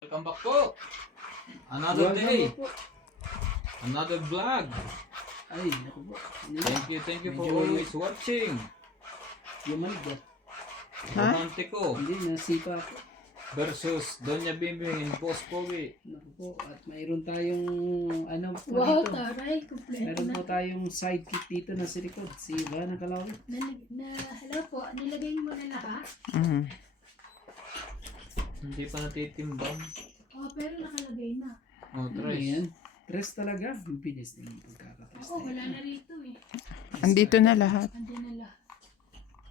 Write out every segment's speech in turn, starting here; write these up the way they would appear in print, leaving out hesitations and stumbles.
Welcome back po. Another day. Another vlog. Ay, naku po. Thank you for Medyo- always watching. Yung malig Ha? Romantico Hindi, nasipa ako. versus Doña Bimbing and Boss Pogi. Naku po. At mayroon tayong, ano po Wow, dito. taray, kompleto Meron na. po tayong sidekick dito na si Ricod. Si Ivana Kalawit. Hello po, nilagay mo na lahat? Mm. Hindi pa natitimbang. Oh, pero nakalagay na. Oh, Ano try. yan? Tres talaga. Ang bilis din yung pagkakatres. Ako, wala na rito eh. Andito na lahat. Andiyan na lahat.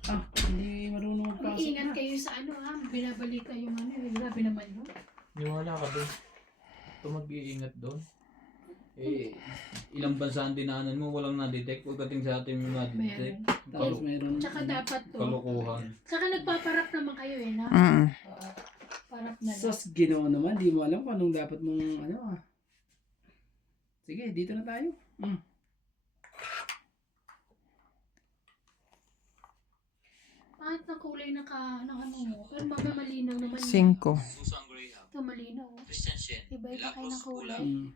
Ah, hindi marunong magpasok Mag-ingat na. kayo sa ano ha, binabalik yung ano, grabe naman yun. Niwala ka doon. Ito mag-iingat doon. Eh, ilang bansa ang dinaanan mo, walang na-detect. Pagdating sa atin yung na-detect. Meron. Tapos meron. Tsaka dapat to. Kalokohan. Tsaka nagpaparap naman kayo eh, na? Mm. Parap na lang. Sos ginawa naman. Di mo alam kung anong dapat mong ano ah. Sige, dito na tayo. Kahit na kulay na ka, ng ano mo, pero malinaw naman. 5. Susan Graham, Ito malinaw. Oh. Christian Shen, Iba-iba kayo ng Milagros kulay. Ulam, Mm.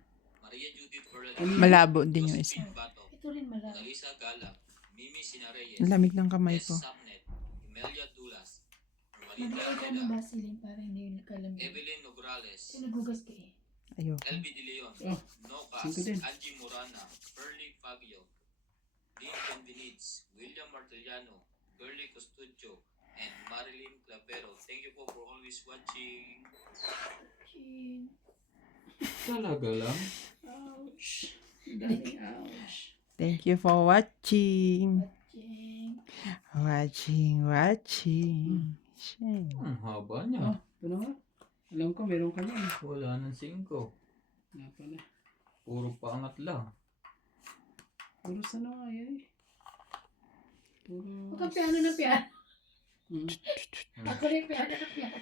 Maria Judith Perez, Malabo din yung isa. Josephine Bato, Ito rin malaki. Analisa Galak, Mimi Sinareyes, Ang lamig ng kamay S. ko. Samnet, Imelia Dulas, Ermalita Nagay ka ng Almeda, Vaseline para hindi kalamig. Evelyn Nograles, Ito nagugas ka eh. Ayoko. LB De Leon, Oh, Nocas, cinco din. Angie Morana, Pearly Fagio, Dean Benveniz, William Martellano, Girly Custudio, and Marilyn Clavero. Thank you po for always watching. Chin. Talaga lang. Ouch. Daming ouch. Thank you for watching. Chin. Watching. Shame. Ang haba niya. Oh, ito na nga. Alam ko, meron ka na. Wala nang 5. Nga pala. Puro paangat lang. Puro sana nga yan eh. Puro... Huwag kang piano na piano. Hmm. Ako rin piano na piano.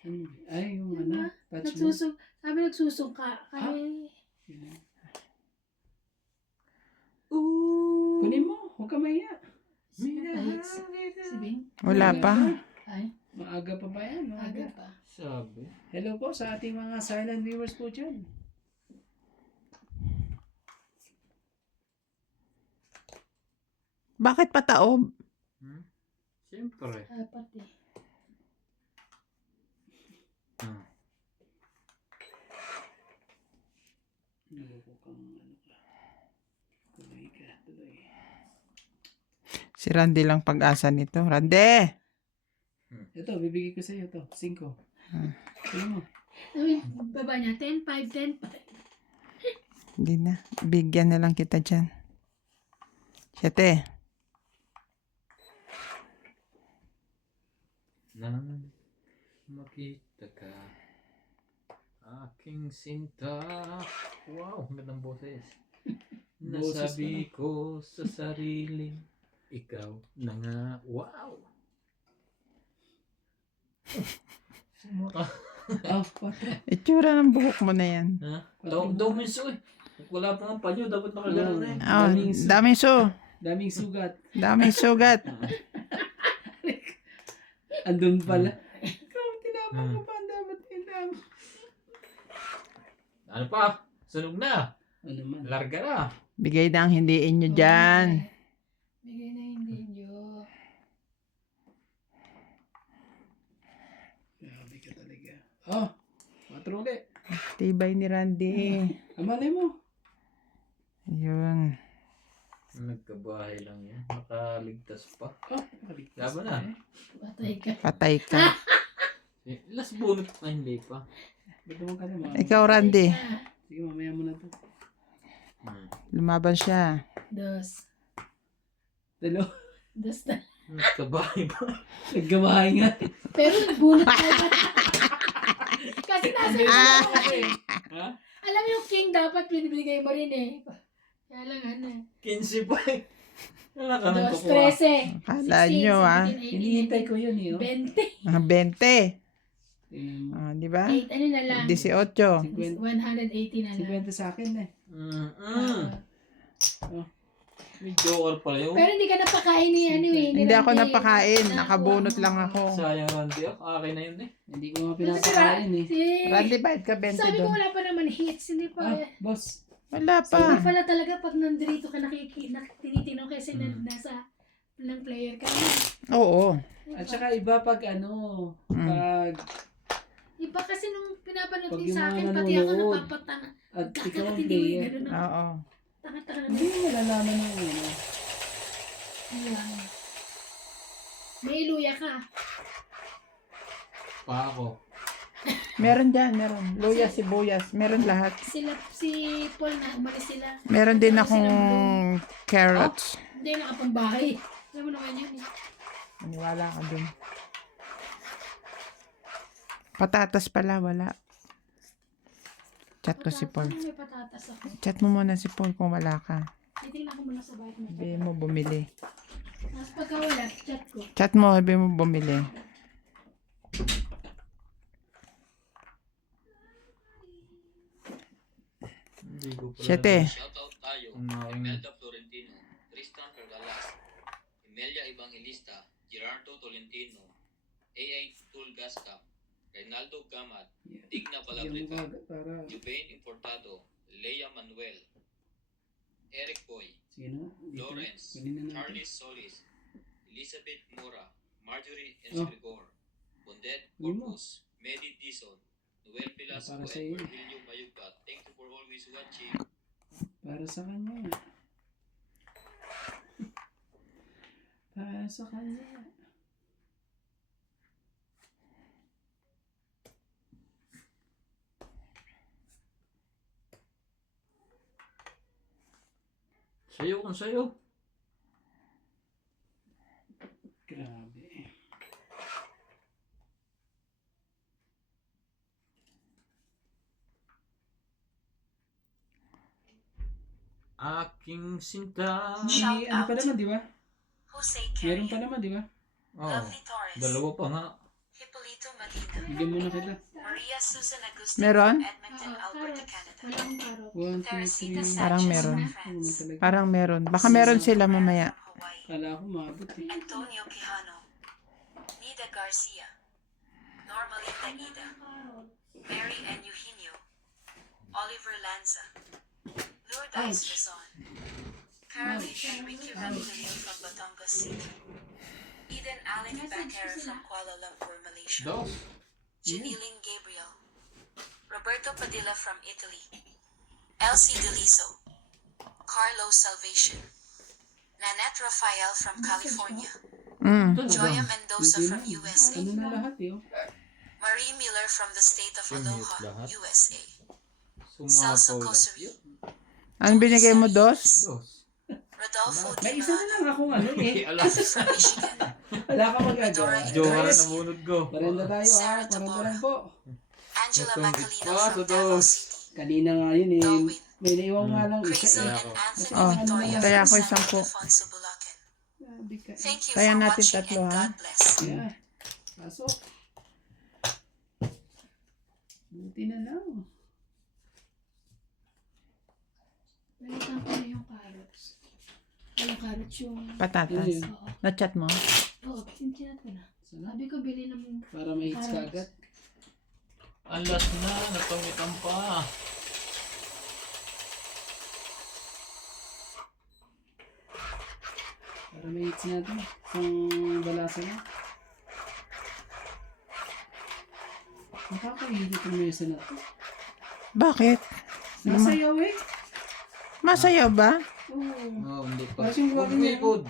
Ano? Ay, yung Diba? ano, touch mo. Sabi nagsusong ka. Kaya, Yun na. Ooh. Kunin mo, huwag ka mahiya. si Bing. Wala pa. Ay, Maaga pa ba yan? aga Maaga. pa. Sabi. Hello po sa ating mga silent viewers po dyan. Bakit pataob? Siyempre. Apat eh. Hmm. Naloko kang ano ka. Tuloy ka, tuloy. Si Randy lang pag-asa nito. Randy! Ito, bibigay ko sa iyo to. 5. Tingnan mo. Sabi, baba niya, 10, 5, 10, 5. Hindi na. Bigyan na lang kita dyan. 7. Nang makita ka, aking sinta. Wow, ang gandang boses. Boses Nasabi ko sa sarili, ikaw na nga. Wow! Sumaka. Ah, 4. Itsura ng buhok mo na yan. Ha? Daw minso eh. Wala pa nga panyo, dapat nakagalaw na eh. Oh, daming Daming sugat. Daming sugat. Andun pala. Ikaw, tinapang mo pa. Ang dapat tinapang. Ano pa? Sunog na. Ano man. Larga na. Bigay na ang hindiin nyo dyan. Bigay na hindi nyo. Grabe ka talaga. Oh, 4 ulit. Tibay ni Randy. Amalay mo. Yun. Nagkabahay lang yan. Nakaligtas pa. Oh, nakaligtas Laban pa na. eh. Patay ka. Patay ka. Last bunot na hindi pa. Ba't naman ka naman? Ikaw, Randy. Sige, mamaya mo na to. Lumaban siya. Dos. Dalo. Dos na. Nagkabahay pa. Naggabahay nga. Pero nagbunot ka na. Kasi nasa Ha? alam mo yung king dapat pinibigay mo rin eh. Kaya lang ano eh. 15 pa eh. Wala ka nang Dos, kukuha. 13. Akala 16, nyo, 17, 18, Hinihintay ko yun eh. 20. 20. Tingnan mo. Di ba? 8, ano na lang. 18. 50, 180 na lang. 50 sa akin eh. Mm-mm. Ah. Oh. May joker pala yun. Pero hindi ka napakain ni ano eh. Hindi ako Randy. napakain. Nakuha Nakabunot mo. lang ako. Sayang Randy. Akin na yun eh. Hindi ko nga Kasi pinapakain eh. Randy, bayad ka 20 Sabi ko doon. wala pa naman hits. Hindi pa. Ah, boss. Wala So, hindi pa. pala talaga pag nandito ka tinitingnan kasi nasa ng player ka. Oo. At saka iba pag ano, pag Iba kasi nung pinapanood Pag din yung sa mga akin, pati ako nanonood. napapatanga. at ikaw ang Kakatinig player. ganun ako. Oo. Tanga-tanga Hindi na. mo malalaman ng ano. Ayan. May luya ka. Pa ako. Meron dyan, meron. Luya, sibuyas. Meron lahat. Si Paul na, umalis sila. Meron din Umalis akong sila doon. carrots. Hindi, nakapambahay. Alam mo naman yun eh. Maniwala ka dun. Patatas pala, wala. Chat ko si Paul. May patatas ako. Chat mo muna si Paul kung wala ka. Titingnan ko muna sa bahay mo. Sabi mo bumili. Tapos pagka wala, chat ko. Chat mo, sabi mo bumili. Hindi ko pala. Siyete. Shoutout tayo. Umain. Imelda Florentino, Tristan Pergalas, Emelia Evangelista, Gerardo Tolentino, A.A. Tulgasca, Reynaldo Gamat, Digna Bigyan mo Palabrica, agad para. Jubain Importado, Lea Manuel, Eric Boy, Sige na. Dito. Lawrence, Kunin na natin. Charlie Solis, Elizabeth Mora, Marjorie Oh. Escrigor, Bondet Yun mo. Corpus, Medi Dizon, Noel Velasco, Para and sa iyo. Virgilio Mayugat. Thank you for always watching. Para sa kanya. Para sa kanya. Sayo kung sayo. Grabe. Aking sinta. May ano pa naman, di ba? Jose Meron pa Carrion, naman, di ba? Oh, Lovely Torres, dalawa pa nga. Hippolito Medina, Bigyan mo na kita. Maria Susan Agustin Meron? from Edmonton, Alberta, Canada. Wala akong karot. 1, 2, 3. Teresita Sanchez Parang meron. from Ano France. talaga? Parang meron. Baka meron sila mamaya. From Hawaii. Kala ko maabot eh. Antonio Quijano, Nida Garcia, Normalita Ida, Mary N. Eugenio, Oliver Lanza, Lourdes Rizon, Caroline Enrique Rangelio from Batangas City, Eden Alec Baker from Kuala Lumpur, Malaysia, Dos. Janiling Gabriel, Roberto Padilla from Italy, Elsie Deliso, Carlos Salvation, Nanette Rafael from California, Joya Mendoza from USA, Ano na lahat eh. Oh. Marie Miller from the state of Yung Aloha, lahat. USA, Celso Sumapaw lang. Coserio, Ano binigay mo, dos? Dos. Rodolfo May isa na Dimano, lang akong ano eh. Alas. from Michigan, Wala ka magagawa. Joker Guys, na bunod ko. Parenda tayo ah. Sarah Parenda Tabora. lang po. Angela Itong Macalino pa, from so Davao dos. City, Kanina nga yun eh. Darwin, May naiwan nga lang isa Crazel eh. and Anthony Oh, Victoria kaya from ako San isang po. Ildefonso, Bulacan. Grabe ka. Thank you Kaya for natin watching tatlo, and ha? God bless. Yeah. Pasok. Buti na lang. Nalitan ko na yung carrots. Yung carrots yung... Patatas. Yun. Oo. Na-chat mo? Oo, sincinat ko na. Sana. Sabi ko, bili ng... Para may hits ka agad. Alas na. Natungitan pa. Para may hits natin. Isang balasa na. Nakakahilit yung mesa na to. Bakit? Nasayaw eh. Masayaw ba? Oo. Oh, hindi pa. Kasi yung Huwag gawin niya. ikod.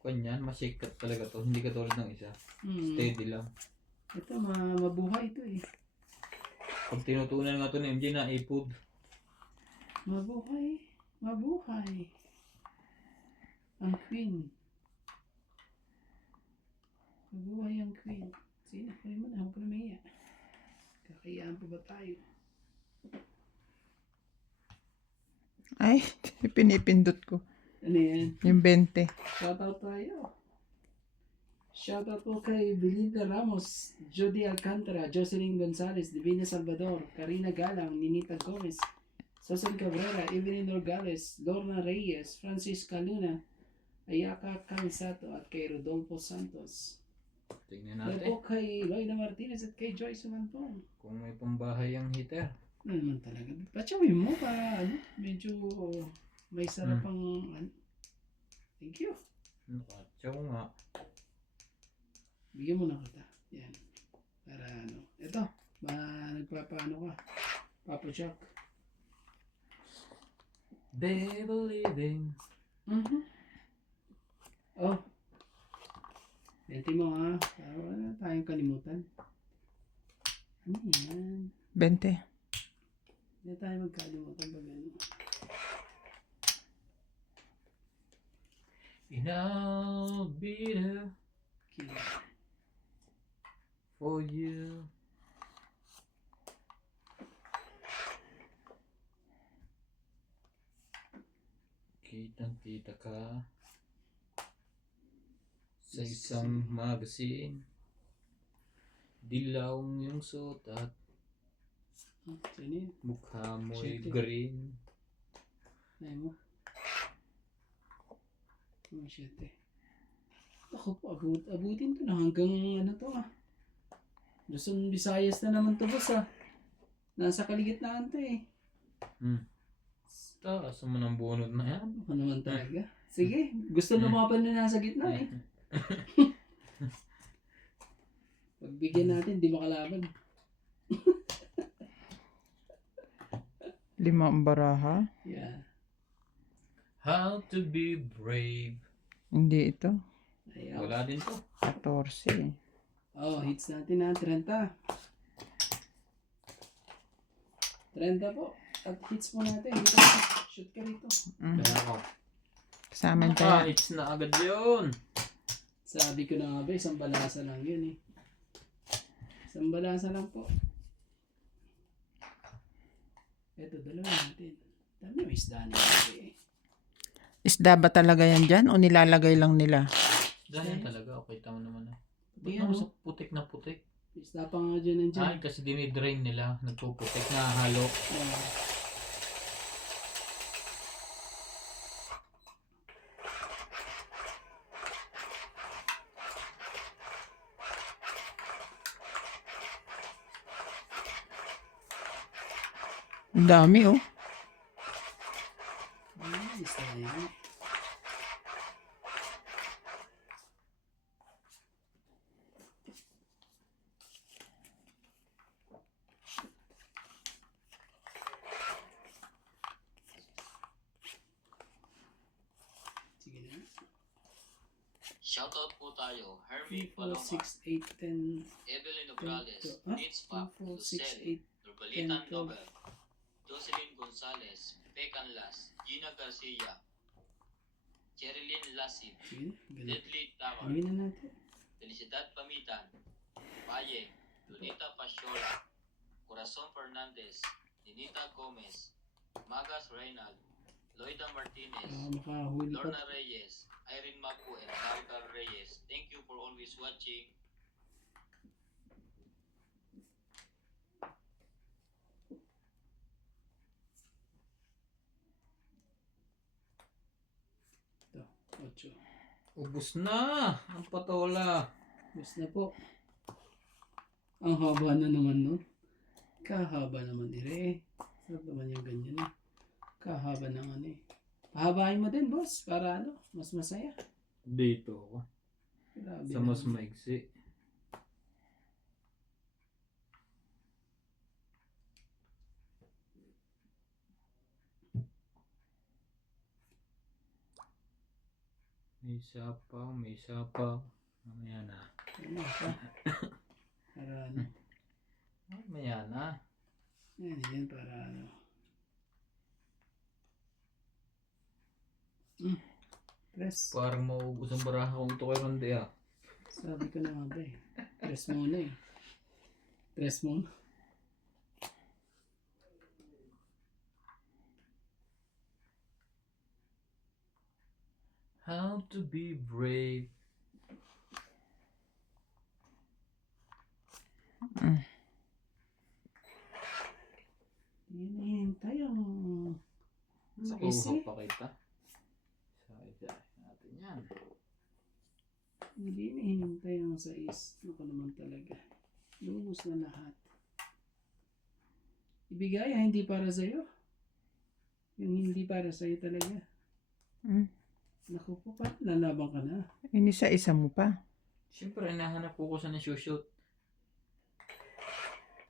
Kanyan, masikat talaga to. Hindi katulad ng isa. Steady lang. Ito, mabuhay ito eh. Pag tinutunan nga to ni MJ na ipod. Mabuhay. Mabuhay. Ang queen. Mabuhay ang queen. Sige na, kunin mo na. Huwag ka na mahiya. Kakayaan pa ba tayo? Ay, pinipindot ko. Ano yan? Yung 20. Shoutout tayo. Shoutout po kay Belinda Ramos, Jody Alcantara, Jocelyn Gonzalez, Divina Salvador, Karina Galang, Ninita Gomez, Susan Cabrera, Evelyn Nogales, Lorna Reyes, Francisca Luna, Ayaka Camisato at kay Rodolfo Santos. Tingnan Dahil natin po kay Loina Martinez at kay Joyce Sumanpong. kung may pambahay ang heater. Ano naman talaga. Patsawin mo para medyo may sarap ang Thank you. Nakatsaw nga. Bigyan mo na kita. Yan. Para Ito. Nagpapaano ka. Papa Chuck. They believing. Oh. Dati mo ha. Para wala tayong kalimutan. Ano yan? 20. Hindi tayo magkalimutan pag ano. And I'll be there Okay. for you. Kitang-kita ka sa isang magazine. Dilaw ang iyong suot at Sino yun? mukha mo'y Siyete. green. Ay mo. Oh, shit eh. Ako po, abutin to na hanggang to Luzon, Visayas na naman to boss Nasa kaligitnaan to eh. Taas mo ng bunot na yan. Ako naman talaga. Sige, gusto lumaban na nasa gitna eh. Pagbigyan natin, di makalaban. 5 ang baraha. Yeah. How to be brave. Hindi ito. Ayaw. Wala din to. 14. Oh, hits natin 30. 30 po. At hits po natin. Dito, shoot ka rito. Kaya ako. Kasama tayo. It's na agad yun. Sabi ko na nga ba, isang balasa lang yun eh. Isang balasa lang po. Ito, dalawa natin. Dami yung isda natin eh. Isda ba talaga yan dyan o nilalagay lang nila? Ganyan talaga. Okay, tama naman. Puti Ba't naman sa putik na putik? Isda pa nga dyan nandiyan. Ay, kasi dinidrain nila. Nagpuputik na halo. Ang dami oh. Isda yan. Sige na. Shoutout po tayo. 3, Hermie 4, Paloma, 6, 8, 10, Evelyn Nograles, 10, Nitz 2, Pac, 4, 6, Lucel, 8. Nurbalitan 10, Nobel, Jocelyn Gonzalez, Pecan Las, Gina Garcia, Cherilyn Lasib, Sige na. Ganun. Deadly Tamar, Gawin na natin. Felicidad Pamitan, Paye, Lunita Pasiola, Corazon Fernandez, Ninita Gomez, Magas Reynald, Loida Martinez, Makahuli pa. Lorna Reyes, Irene Mapu, and Margal Reyes. Thank you for always watching. Ito, 8. Ubus na. Ang patola. Bus na po. Ang haba na naman nun. Kahaba naman dire. Sarap naman yung ganyan eh. Kahaba naman eh. Pahabain mo din boss. Para mas masaya. Dito ako. Grabe Sa mas naman. maigsi. May sapaw, may sapaw. Mamaya na. Ano pa? Para Mamaya na. Yan para Press. Parang maubos ang baraha kung ito kay Randy ah. Sabi ko na nga ba eh. Press muna eh. Press muna. How to be brave. Easy. Kuha pa kita. Isa natin yan. Hindi na hinintay ang 6. Ano naman talaga. Lubos na lahat. Ibigay, hindi para sa'yo. Yung hindi para sa'yo talaga. Hmm. Naku po, pa, lalaban ka na. Inisa-isa mo pa. Siyempre, nahanap ko saan shoot.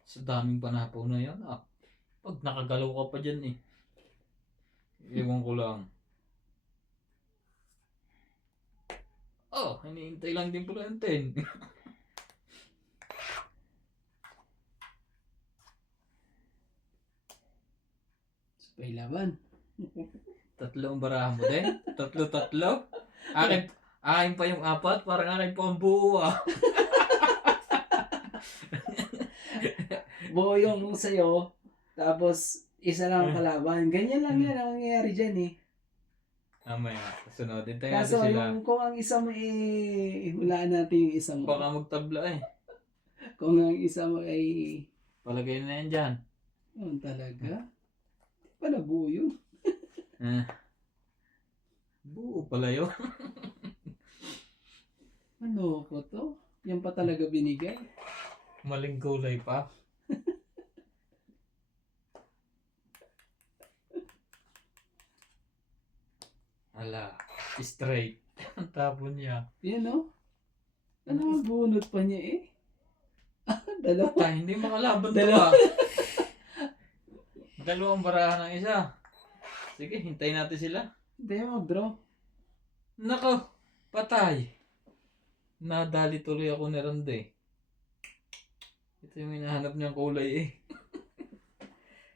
Sa daming panapaw na yan. Pag nakagalaw ka pa dyan eh. Ewan ko lang. Hinihintay lang din pala yung 10. Sabay laban. Tatlo ang barahan mo din? Tatlo? Akin pa yung 4, parang akin pa ang buo Buo yung sa'yo, tapos isa lang ang kalaban. Ganyan lang yan ang nangyayari dyan eh. Mamaya, sunodin tayo Kaso natin sila. kung ang isa mo hulaan natin yung isa mo. Baka magtabla eh. Kung ang isa mo ay, Palagay na yan dyan. talaga? Di pa nabuo yun. Buo pala yun. Ano ko to? Yan pa talaga binigay. Maling kulay pa. Ala, straight. Ang tapon niya. Yan o. Ano ang bunot pa niya eh? Dalawa. Tay, hindi makalaban to Dalawa. Dalawang barahan ng isa. Sige, hintayin natin sila. Hindi mo, bro. Nako, patay. Nadali tuloy ako ni Rande. Ito yung hinahanap niyang kulay eh.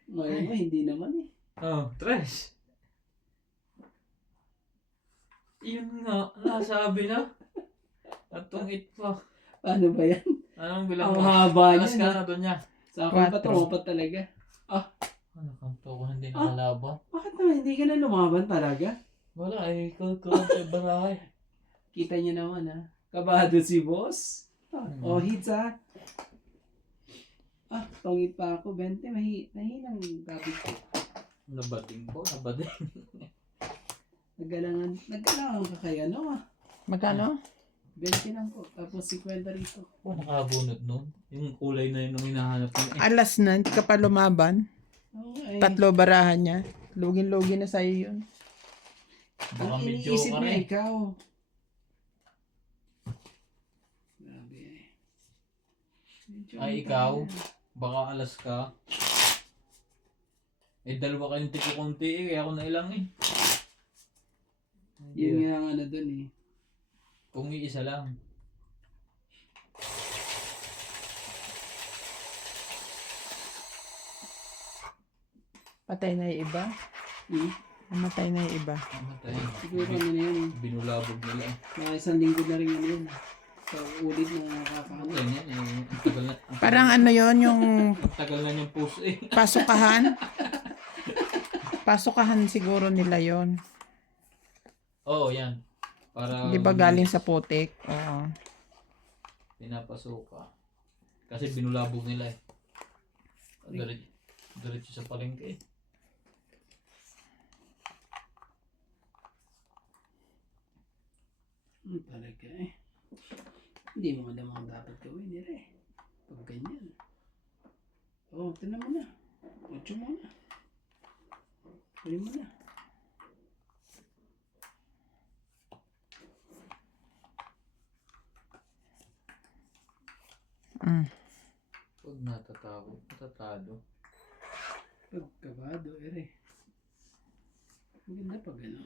Ngayon nga, hindi naman eh. Tres. Yun nga, nasabi na. At tungit pa. Paano ba yan? Anong bilang Ang mo? haba Alas niya. ka na doon niya. Sa akin pa 4. tumapat talaga. Ano kanto ko hindi nakalaban? Bakit naman hindi ka na lumaban talaga? Wala eh, ikaw sa barahay. Kita niyo naman ha. Kabado si boss. Oh, hits ha. Tungit pa ako. 20, mahinang gabit ko. Nabading ko, nabading. Naggalangan ka kay ano ah. Magkano? 20 lang po. Tapos 50 rito. Nakabunot nun. Yung kulay na yun ang hinahanap ko eh. Alas na, hindi ka pa lumaban. Okay. 3 barahan niya. Lugin-lugin na sa'yo yun. Baka Ang medyo iniisip ka niya rin. ikaw. Grabe eh. Medyo Ay, ikaw? Baka alas ka. Eh, dalawa kayong tiko-kunti eh. Kaya ako na ilang eh. Yun nga ang ano dun eh. Kung iisa lang. Patay na yung iba. Namatay na yung iba. Namatay. Siguro ano na yun. Binulabog nila eh. Mga isang linggo na rin ano yun. So, ulit na nakakaano. Yan yan eh. Ang tagal na. Parang ano yon yung Ang tagal na niyang puso eh. pasukahan. Pasukahan siguro nila yon. Oo, yan. Para Di ba galing sa putik? Oo. pinapasuka. Kasi binulabog nila eh. Diretso sa palengke eh. Talaga eh. Hindi mo alam ang dapat gawin nila eh. Pag ganyan. Tinan mo na. 8 mo na. Huli mo na. Pag natatalo. Pagkabado ere. Maganda pag ano.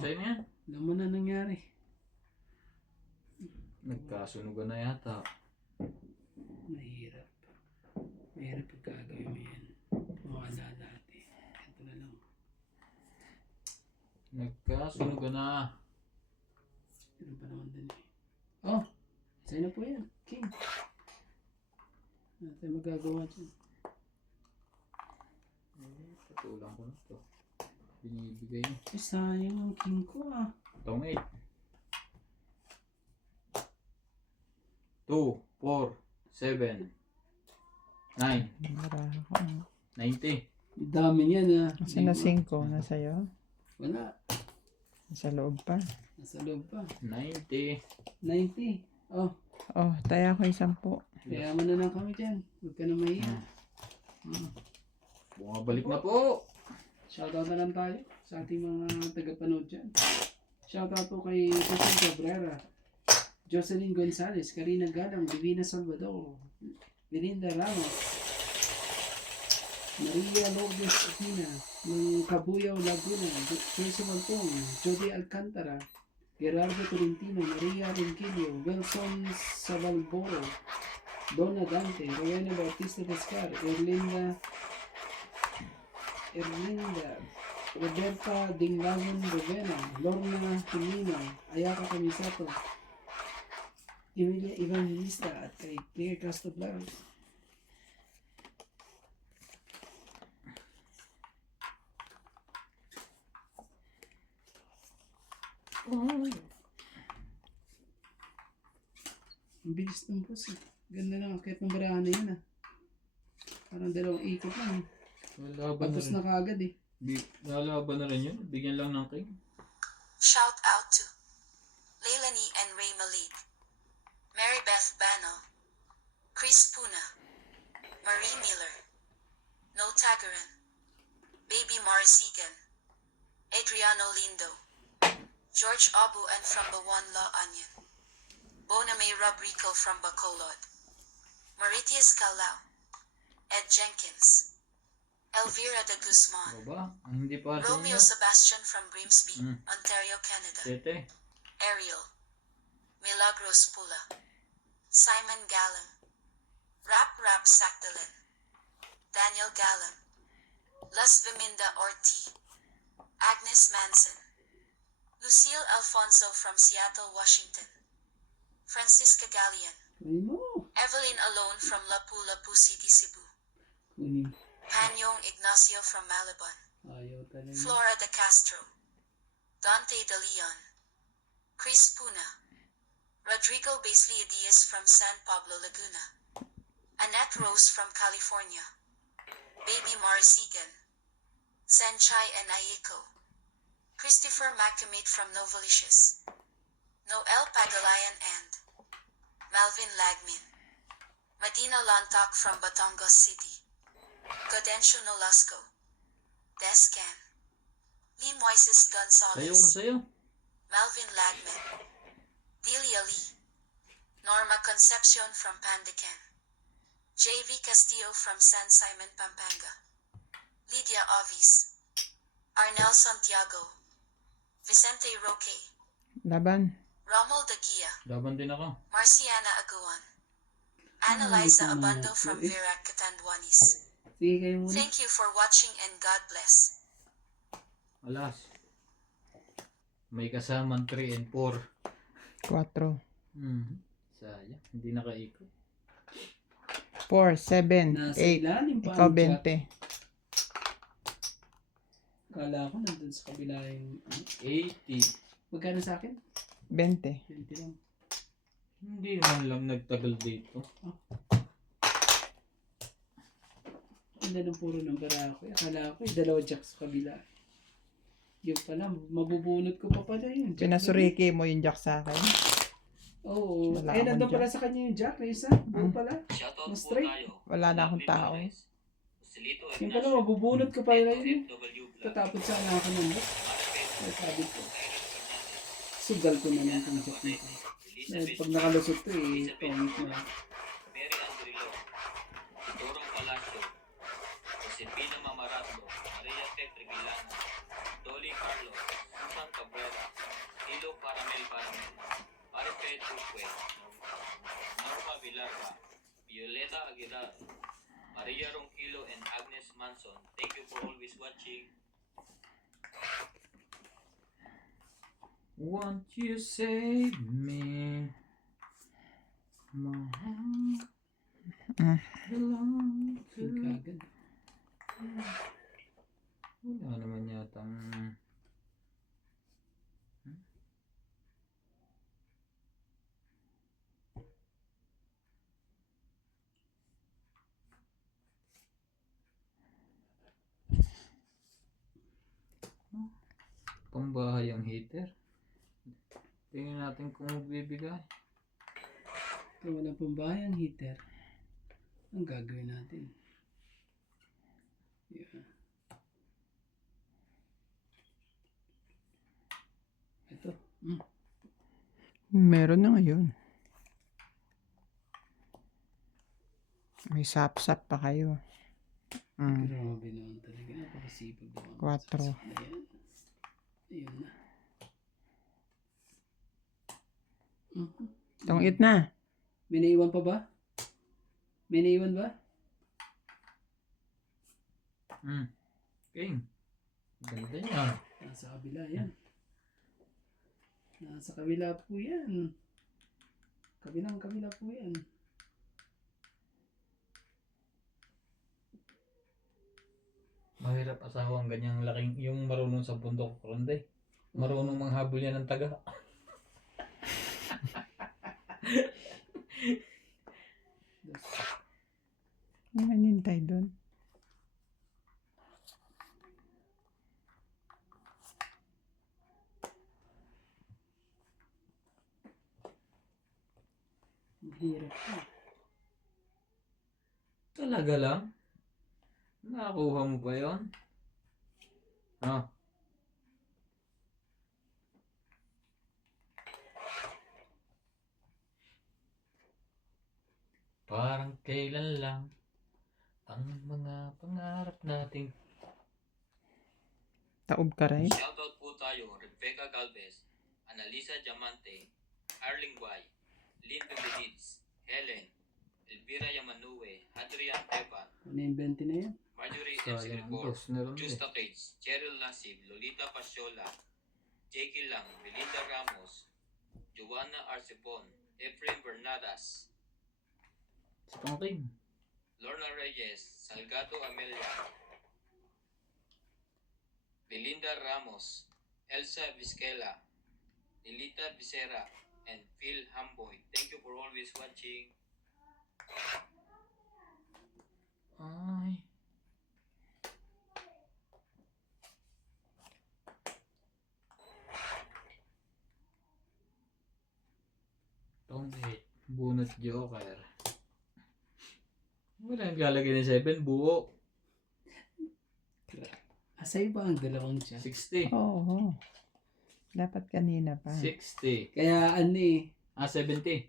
Sa'yo na yan. Alam mo na nangyari. Nagkasunugan na yata. Mahirap. Mahirap pag gagawin mo yan. Mawala dati. Ito na lang. Nagkasunugan na. Meron pa naman din eh. Sa'yo na po yan. King. Ano tayo magagawa dyan? Patulang ko na to. Binibigay mo. Sayang ang king ko ah. Itong 8. 2, 4, 7, 9, 90. Dami niyan ah. Nasa na 5? Nasa'yo? Wala. Nasa loob pa. Nasa loob pa. 90. 90. Oh, Oh, taya ko yung 10. kaya mo na lang kami dyan. Huwag ka na mahiya. Bumabalik na po. Shoutout na lang tayo sa ating mga tagapanood dyan. Shoutout po kay Susan Cabrera, Jocelyn Gonzalez, Karina Galang, Divina Salvador, Belinda Ramos, Maria Lourdes Aquina, ng Cabuyao, Laguna, Tracy Maltong, Jody Alcantara, Gerardo Tolentino, Maria Ronquillo, Wilson Sabalboro, Donna Dante, Rowena Bautista Descar, Erlinda, Roberta Dinglagon Rovena, Lorna Tumino, Ayaka Kamisato, Emilia Evangelista at kay Claire Castro Vlog. Ang bilis ng bus eh. Ganda lang, kahit ng barahan na yun ah. Parang 2 ikot lang. Lalaban na Patos rin. na kaagad eh. Lalaban na rin yun. Bigyan lang ng king. Shout out to Leilani and Ray Malik, Mary Beth Bano, Chris Puna, Marie Miller, No Tagaran, Baby Marisigan, Adriano Lindo, George Abu and from Bawan La Onion, Boname Robrico from Bacolod, Mauritius Calao, Ed Jenkins, Elvira de Guzman, Baba. Ang hindi pa sa Romeo inyo. Sebastian from Grimsby, Ontario, Canada, 7. Ariel, Milagros Pula, Simon Gallam, Rap Sakdalin, Daniel Gallam, Las Viminda Orti, Agnes Manson, Lucille Alfonso from Seattle, Washington, Francisca Gallian, Kunin mo. Evelyn Alone from Lapu-Lapu City, Cebu, Kunin. Panyong Ignacio from Malabon, Ayaw talaga. Flora de Castro, Dante de Leon, Chris Puna, Rodrigo Basley Diaz from San Pablo, Laguna, Annette Rose from California, Baby Marisigan, Senchai and Ayeko, Christopher Macamate from Novalicious, Noel Pagalayan and Malvin Lagmin, Medina Lantak from Batangas City, Gadencio Nolasco, Descan, Lee Moises Sayo kung Gonzalez, sayo. Malvin Lagman, Delia Lee, Norma Concepcion from Pandacan, J.V. Castillo from San Simon, Pampanga, Lydia Ovis, Arnel Santiago, Vicente Roque, Laban. Rommel Daguia, Laban din ako. Marciana Aguan, Annalisa ito na Abando ito from eh. Virac, Catanduanes. Sige kayo muna. Thank you for watching and God bless. Alas. May kasamang 3 and 4. 4. Sayang. Hindi nakaikot. 4, 7, Nasa 8. ilalim pa Ikaw ang jack. 20. Kala ko nandun sa kabila yung... 80. Magkano sa akin? 20. 20 lang. Hindi man lang nagtagal dito. Ganda ng puro ng barako. Akala ko yung 2 jack sa kabila. Yung pala, mabubunot ko pa pala yun. Jack Pinasuriki mo yung jack sa akin. na- Oo. Wala Eh, akong nandun jack. pala sa kanya yung jack. Yung isa. Buo pala. Shoutout Mas po straight. tayo. Wala na akong tao. Silito Yung pala, mabubunot ko pala yun. FW Vlog. Tatapos sana ako ng book. Kaya sabi ko, sugal ko na lang kung jack nito. Eh, pag nakalusot to eh, pangit na. Mary Andrilo, Turong Palacio, Josepina Mamarato, Maria Petri Vilana, Dolly Carlos, Susan Cabrera, Hilo Caramel, Marife Tuque, Norma Villarra, Violeta Aguilar, Maria Ronquillo, and Agnes Manson. Thank you for always watching. Won't you save me? My heart belongs to you. Kagad. Wala naman yata. pambahay ang heater. Tingnan natin kung magbibigay. Kung wala pang bahay ang heater, ang gagawin natin? Yeah. Ito. Meron na ngayon. May sap-sap pa kayo. Grabe naman talaga. Napakasipag naman. 4. Ayan. Ayun na. Tungit na. May naiwan pa ba? May naiwan ba? King. Ganda niya. Nasa kabila yan. Nasa kabila po yan. Kabilang kabila po yan. Mahirap asawa ang ganyang laking, yung marunong sa bundok, Randay. Marunong manghabol yan ng taga. May manintay doon. Mahirap pa. Talaga lang? Nakakuha mo ba yun? Ha? Parang kailan lang ang mga pangarap nating Taob ka rin. Shoutout po tayo, Rebecca Galvez, Analisa Diamante, Arling Y, Lynn Benediz, Helen, Elvira Yamanue, Adrian Tepan, Ano yung 20 na yan? Marjorie M. sayang Grigor, dos na rin eh. Justa Cage, Cheryl Nasib, Lolita Pasiola, Jackie Lang, Belinda Ramos, Joanna Arcebon, Efrain Bernadas, Sa pangking. Lorna Reyes, Salgado Amelia, Belinda Ramos, Elsa Vizquela, Lilita Becerra, and Phil Hamboy. Thank you for always watching. Ay. Tongit. Bunot Joker. Wala ang lalagay ng 7. Buo. Asay ba ang dalawang siya? 60. Oo. Dapat kanina pa. 60. Kaya ano eh, 70.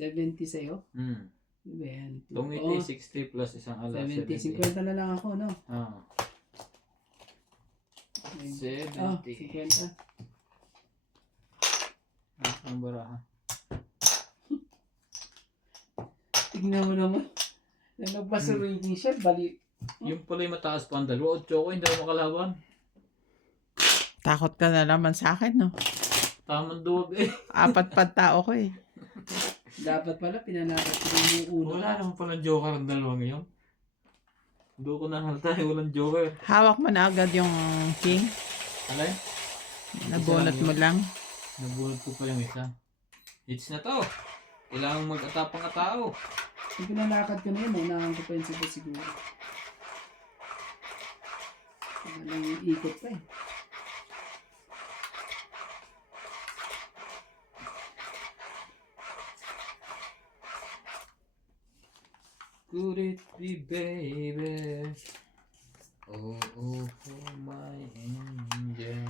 70 sa'yo? Hmm. Ano ba yan? Tongiti 60 plus isang ala. 70. 70. 50 na lang ako, no? Ah. Okay. 70. Oh, 50. Ang baraha. Tignan mo naman. Nang nagpasuriting siya, bali. Yung pala yung mataas pa ang dalawa. 8 ko, hindi ako makalaban. Takot ka na naman sa akin, no? Tamang duwag eh. 4 pa tao ko eh. Dapat pala pinalakot ko yung uno. Wala naman pala joker ang dalawa ngayon. Doon ko nahalata eh, walang joker. Hawak mo na agad yung king. Alay? Nabunot mo lang. Nabunod ko pa yung isa. Hits na to. Kailangan mag-atapang ang tao. Yung pinalakad ko na yun, unahan ko pa yun sila siguro. Walang ikot pa eh. Could it be baby? Oh, oh, for my angel.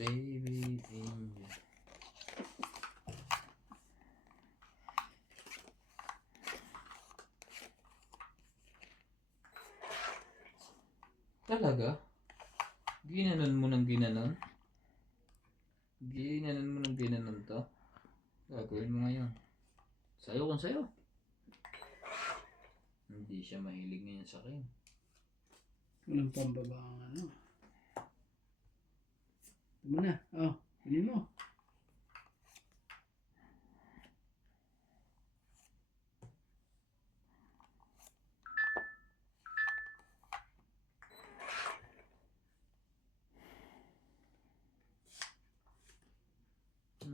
Baby angel. Talaga? Ginanon mo ng ginanon? Ginanon mo ng ginanon to? Gagawin mo ngayon. Sayo kung sayo. Hindi siya mahilig ngayon sa akin. Walang pambaba ang ano. Ito mo na. Oh, kunin mo.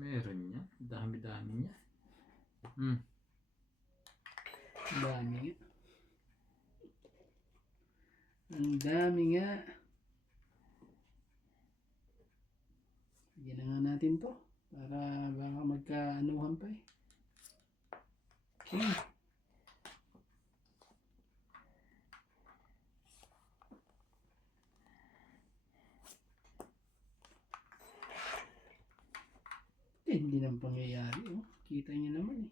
Meron niya. Dami-dami niya. Ang dami nga. Ang dami nga. Bigyan na nga natin to. Para baka magkaanuhan pa eh. Okay. Hindi naman pangyayari. Oh. Kita niyo naman eh.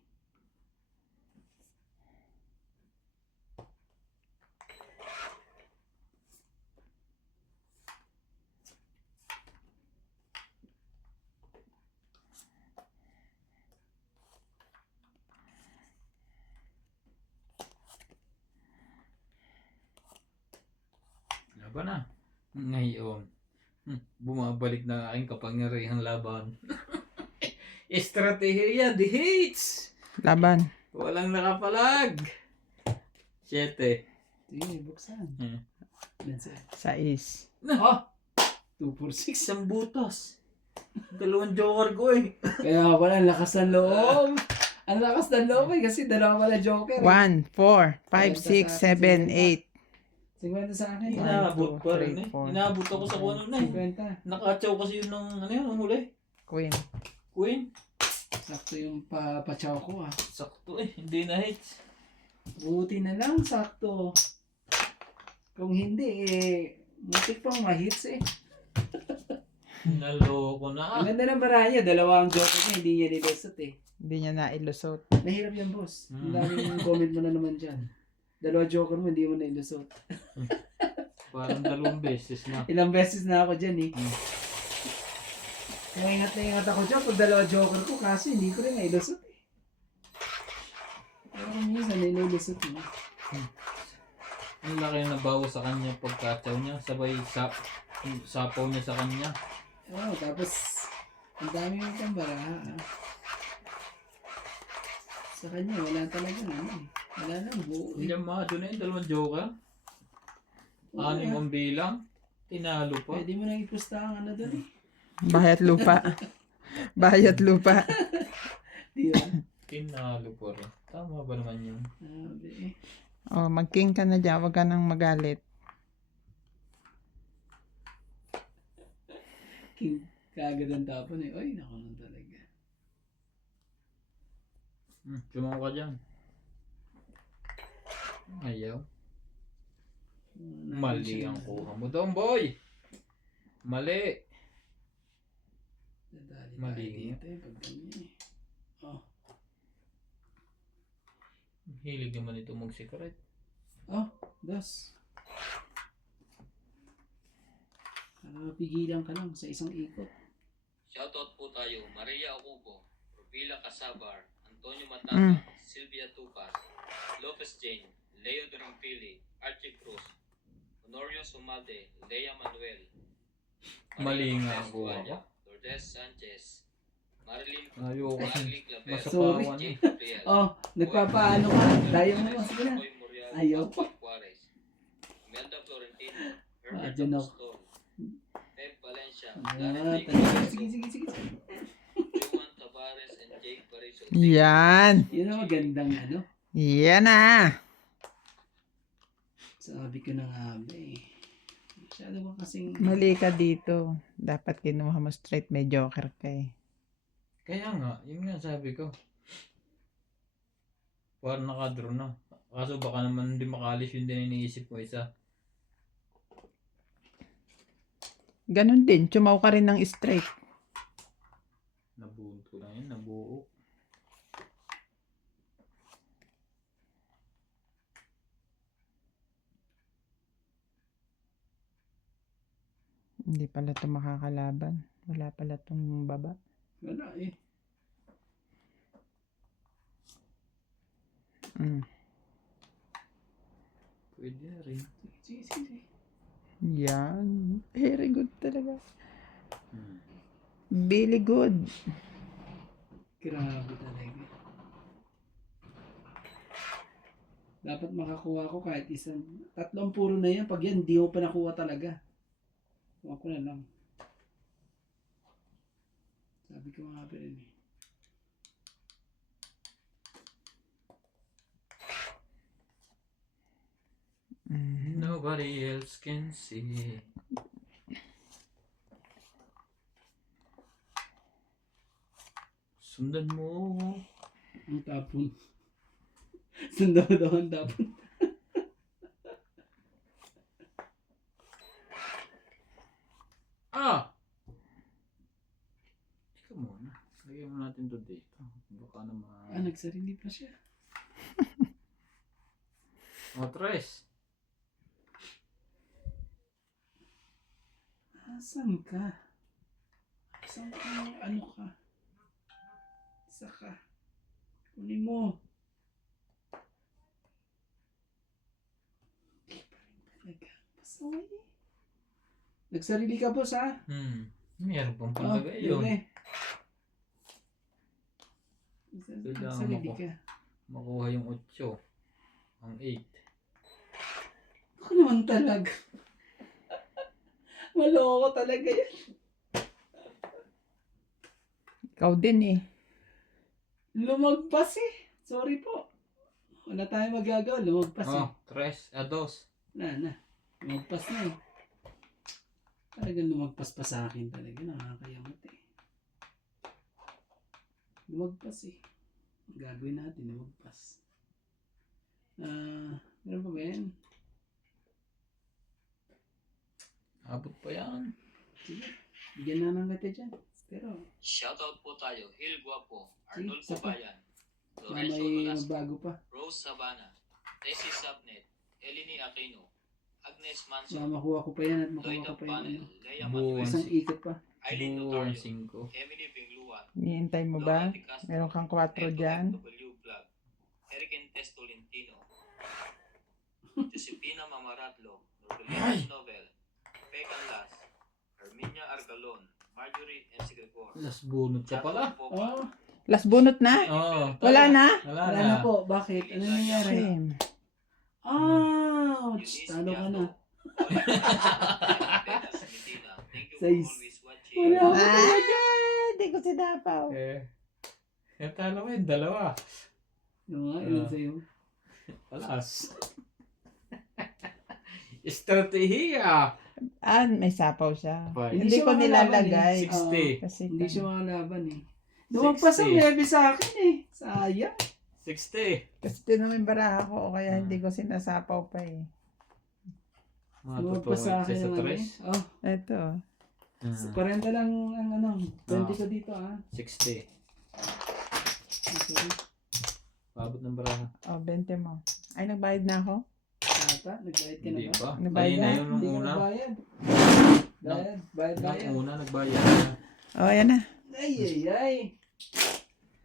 Laban na. Ngayon. Bumabalik na aking kapangyarihang laban. Estratehiya, the hits! Laban. Walang nakapalag. 7. Sige, buksan. Hmm. Lansa. 6. Oh! 2, 4, 6. Isang butas. Dalawang joker ko eh. Kaya wala, ang lakas ng loob. Ang lakas ng loob eh, kasi dalawa wala joker. 1, 4, 5, 6, 7, 8. 50 sa akin. One, Inaabot two, pa rin three, eh. four. Inaabot ako sa kuno na eh. 50. Nakachaw kasi yun ng ano yun, ang huli. Queen. Queen. Sakto yung pachaw ko ah. Sakto eh, hindi na hits. Buti na lang, sakto. Kung hindi eh, mutik pang ma-hits eh. Naloko na. Ang ganda ng barahan niya, dalawa ang joker niya, hindi niya nilusot eh. Hindi niya nailusot. Mahirap yan boss. Ang daming comment mo na naman dyan. Dalawa joker mo, hindi mo na ilusot. Parang 2 beses na. Ilang beses na ako dyan eh. Kaya ingat na ingat ako dyan pag dalawa joker ko kasi hindi ko rin nailusot eh. Pero kung minsan nailusot mo. Ang laki na nabawa sa kanya pagkachaw niya. Sabay sapaw niya sa kanya. Oo, tapos ang dami yung pambaraha. Sa kanya, wala talaga ano eh. Wala lang, buo eh. Yamado na yung 2 joker. 6 ang bilang. Tinalo pa. Pwede mo nang ipusta ang ano doon eh. Bayat lupa. Bayat lupa. Di ba? Tinalo pa rin. Tama ba naman yun? Sabi eh. Oh, mag-king ka na dyan. Huwag ka nang magalit. King, kaagad ang tapon eh. Oy, naku na talaga. Sumaw ka dyan. Ayaw. Mali ang kuha mo doon, boy. Mali. Dadali Mali. tayo dito eh. Pag ganyan eh. Oh. Hilig naman ito mag-secret. Oh, dos. Pigilan ka lang sa isang ikot. Shoutout po tayo, Maria Ocubo, Rovila Casabar, Antonio Matata, Sylvia Tupas, Lopez Jane, Leo Durampili, Archie Cruz, Honorio Sumalde, Lea Manuel, Mali nga Lopez ako. Guaya, Lourdes Sanchez, Marilyn Ayoko kasi Marilyn Clavero, masapawan eh. Jake Gabriel, Oh, nagpapaano ka. Daya mo. Sige na. Boy Muriel, Ayaw. Paul Juarez, Melda Florentino, Herbert dyan ako. Apostol, Pep Valencia, Ah, Darren talaga. Jake Sige, sige, sige. Juan Tavares, and Jake Bariso. Yan. Yun ang magandang ano. Yan na. Sabi ko na nga ba eh. Masyado ba kasing... Mali ka dito. Dapat kinuha mo straight. May joker ka eh. Kaya nga, yun nga sabi ko. Parang nakadraw na. Kaso baka naman hindi makalis yun din iniisip ko isa. Ganon din. Chumaw ka rin ng straight. Nabunto lang yun, nabuo. Hindi pala ito makakalaban. Wala pala itong baba. Wala eh. Pwede na rin. Sige, sige, sige. Yan. Very good talaga. Really good. Grabe talaga. Dapat makakuha ko kahit isang... 3 puro na yan. Pag yan, di mo pa nakuha talaga. Kuha ko na lang. Sabi ko nga pa rin eh. Nobody else can see. Sundan mo. Ang tapon. Sundaw daw ang tapon. Ah! Teka muna. Lagyan mo natin to dito. Baka naman. Nagsarili pa siya. O, tres. Asan ka? Asan ka? Ano ka? Isa ka. Kunin mo. Hindi pa rin talaga. Pasaway eh. Nagsarili ka, boss, ha? Meron pang Oh, palagay yun. yun eh. Kailangan Nagsarili ako. ka. Makuha yung 8. Ang 8. Ako naman talaga. Maloko talaga yan. Ikaw din eh. Lumagpas eh. Sorry po. Wala tayong magagawa. Lumagpas eh. Oh, tres. Dos. Na. Lumagpas na eh. Talagang lumagpas pa sa akin talaga. Nakakayamot eh. Lumagpas eh. Ang gagawin natin, lumagpas. Meron pa ba yan? Abot pa yan. Sige. Bigyan na ng gata dyan. Pero, Shoutout po tayo, Hil Guapo, Arnold Sige, saka. Cubayan, may Lorenzo Nolasco, magbago pa. Rose Sabana, Tessie Subnet, Eleni Aquino, Agnes Manson, Makuha ko pa yan at makuha Lloyd ko pa yung Panel, ano. Lea Buwan. Matuez, Isang ikot pa. Eileen Buwan Notario, 5. Emily Bingluan, Hinihintay mo ba? Laura Di Castro, Meron kang 4 dyan. FW Vlog, Eric Entes Tolentino, Josepina Mamaratlo, Norbelias Novel, Pecan Las, Herminia Argalon, Marjorie MC Gregor, Las bunot ka pala. Oh, Last bunot na? Oh. Wala na? Wala wala na. na po. Bakit? Ano nangyari? Shame. Ouch! Talo ka na. Thank you for Sais. always watching. Wala ako Ah, talaga. hindi ko sinapaw. Talo mo yung 2. Yung nga, ilan sa'yo? Palas. Estratehiya. May sapaw siya. Five. Hindi siya ko makalaban nilalagay. 60. Kasi Hindi siya kan- makalaban eh. Lumagpas ang 60. lebe sa akin eh. Sayang. 60. kasi tinawin baraha ko kaya hindi ko sinasapaw pa eh. Mga Lumagpas sa akin sa ang ano tres. eh. Oh, Ito. parenta lang ang ano. 20 ko dito ah. 60. Okay. Pabot ng baraha. 20 mo. Ay, nagbayad na ako? Ata, nagbayad ka na Hindi ba? pa. Nagbayad Kanina na? yun nung Hindi ka una. nagbayad. Bayad. Nung una, nagbayad na. Ayan na. Ay.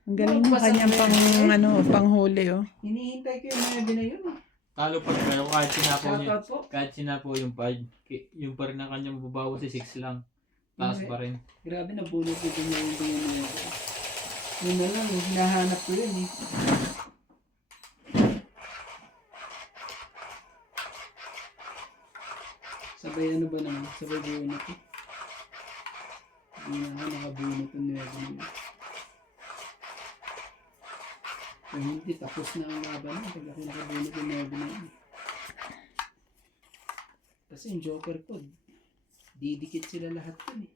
Ang galing ng kanyang panghuli oh. Hinihintay ko yung mga na yun. Talo pa rin kayo kahit sinapo niya. Shoutout po. Kahit sinapo yung 5. Yung pa rin ang kanyang babawa si 6 lang. Taas Okay. pa rin. Grabe na bunot ko din yung tingin ko. Yun na lang, hinahanap ko yun eh. Sabay ano ba naman? Sabay bunot eh. Hindi na nga nakabunot ang nuwego na yun. Kung hindi, tapos na ang laban na. Pag ako nakabunot ang nuwego na yun. Kasi yung joker ko, didikit sila lahat yun eh.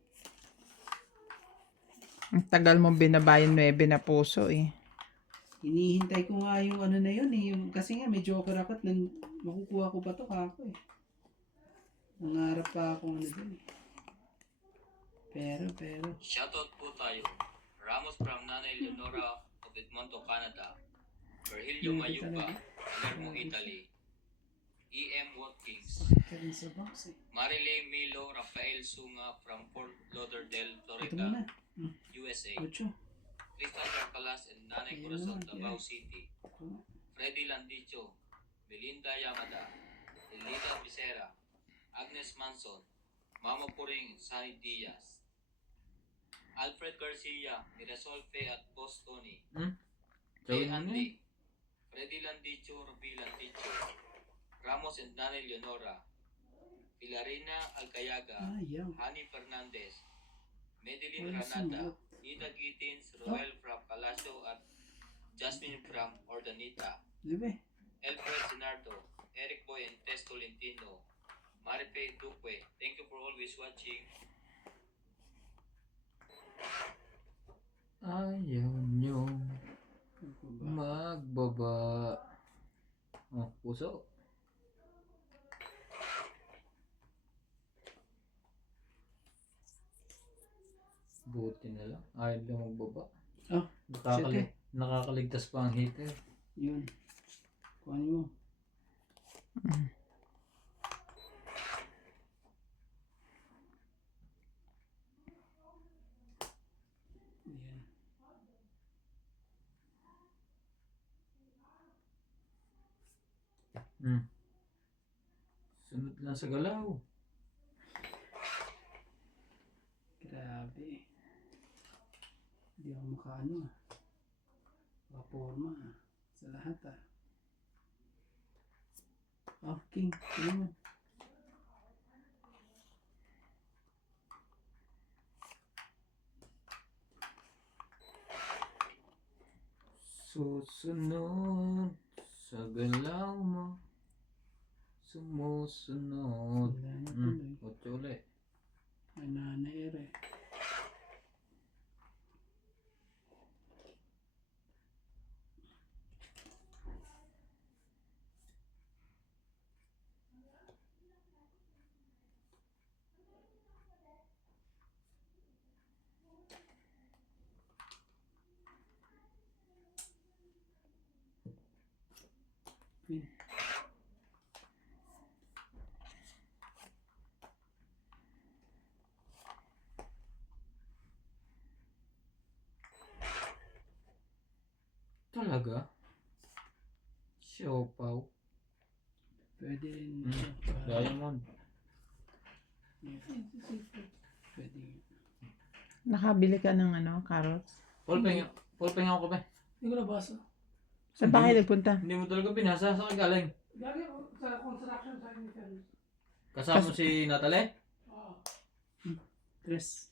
Ang tagal mo binabayan 9 na puso eh. Hinihintay ko nga yung ano na yun eh. Yung, kasi nga may joker ako at makukuha ko pa to kako eh. Nangarap pa ako ano dun eh. Pero. Shoutout po tayo. Ramos from Nanay Leonora of Edmonton, Canada. Virgilio Hindi Mayuba, talaga. Palermo, Italy. E.M. Watkins. Sakit ka rin sa box eh. Marilyn Milo Rafael Sunga from Fort Lauderdale, Ito Florida, muna. USA. Ocho. Crystal Carcalas and Nanay Ayan Corazon, naman, Davao yan. City. Ito. Freddy Landicho, Melinda Yamada, Elida Becerra, Agnes Manson, Mama Puring, Sunny Diaz, Alfred Garcia, Mirasol Fe at Boss Tony, Faye Gawin mo na Andy, Freddy Landicho, Ruby Landicho, Ramos and Nanay Leonora, Pilarina Alcayaga, Ayaw. Hani Fernandez, Medeline Ay, Ranata, sumunod. Ida Gitins, Roel from Palacio at Jasmine from Ordanita, Libe. Elfred Sinardo, Eric Boy and Tess Tolentino, Marife Duque. Thank you for always watching. Ayaw nyo magbaba. Oh, puso. Buti na lang. Ayaw lang magbaba. Oh, Nakakaligtas pa ang heater. Yun. Kuhanin mo. Yan. Sunod lang sa galaw. Grabe. Hindi ako makaano ah. Paporma ah. Sa lahat ah. Oh, King. Tingnan mo. Susunod sa galaw mo. Sumusunod. Wala na tuloy. Otso ulit. Ay nanaere. Queen. Talaga? Siopaw. Pwede rin. Hmm. Diamond. Pwede. Nakabili ka ng carrots? Pulping ako ba? Hindi ko nabasa. Sa bahay nagpunta? Hindi mo talaga binasa. Saan ka galing? Galing ako sa construction sa Inferno. Kasama si Natalie? Oo. Tres.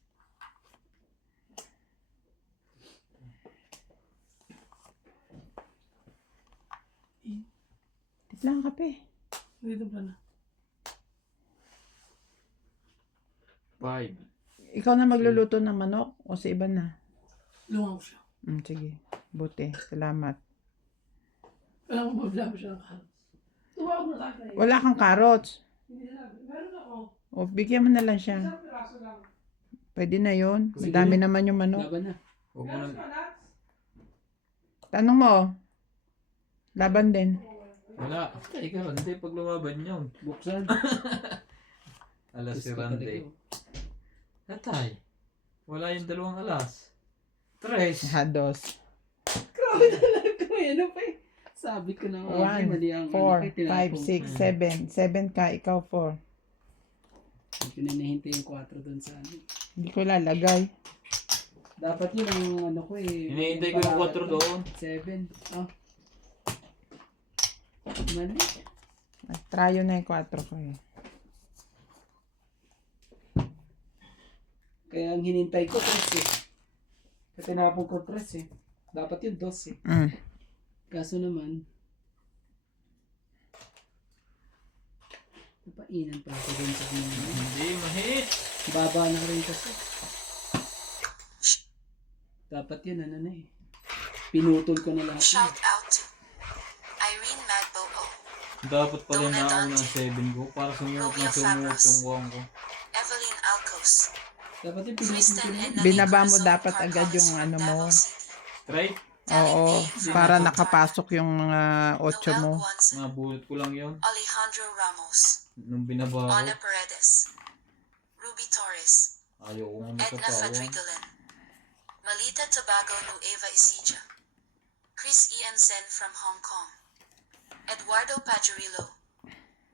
Tipla ang kape. Dito pa na. 5. Ikaw na magluluto ng manok o si iba na? Lumaw siya. Sige. Buti. Salamat. Alam mo, mabla mo siya ng carrots. Tumawag na tayo. Wala kang carrots. Hindi na lang. Meron ako. O, bigyan mo na lang siya. Isang piraso lang. Pwede na yun. Sige. Madami naman yung manok. Laban na. Huwag mo Meron nang... ka nuts? Tanong mo. Laban din. Wala. Ikaw, hindi pag lumaban yun. Buksan. Alas si Gusto ka Randy. talaga. Atay. Wala yung dalawang alas. Tres. Hados. Grabe talaga ko. Ano pa eh. Sabi ko na nga. 1, mali ang 4, 5, tinapon. 6, 7. 7 ka, ikaw 4. Hindi ko na nahintay yung 4 doon sa ano. Hindi ko lalagay. Dapat yun ang ano ko eh. Hinihintay ko yung 4 doon. 7. Oh. Mali. Trayo na yung 4 ko eh. Kaya ang hinintay ko 3 eh. Kasi tinapon ko 3 eh. Dapat yun 2 eh. Kaso naman, napainan pa ako dun sa mga Hindi mahit. baba na rin kasi. Dapat yun, ano na eh. Pinutol ko na lahat. Shout out to Irene Madbo-O, Dapat pala nauna ang 7 ko para sumuot yung buwang ko. Evelyn Alcos, Dapat yung pinutol ko Kristen na. and Binaba mo Nicole dapat Carlos agad yung from ano mo. Davao City. Right? Oo, para nakapasok yung mga 8 Noel mo. Guanzon, Nabulot ko lang yun. Alejandro Ramos, Nung binaba ko. Ana Paredes, Ruby Torres, Ayaw ko nga Edna nagkatawa. Fadrigalan, Malita Tobago Nueva Ecija, Chris Ian Sen from Hong Kong, Eduardo Pajarillo,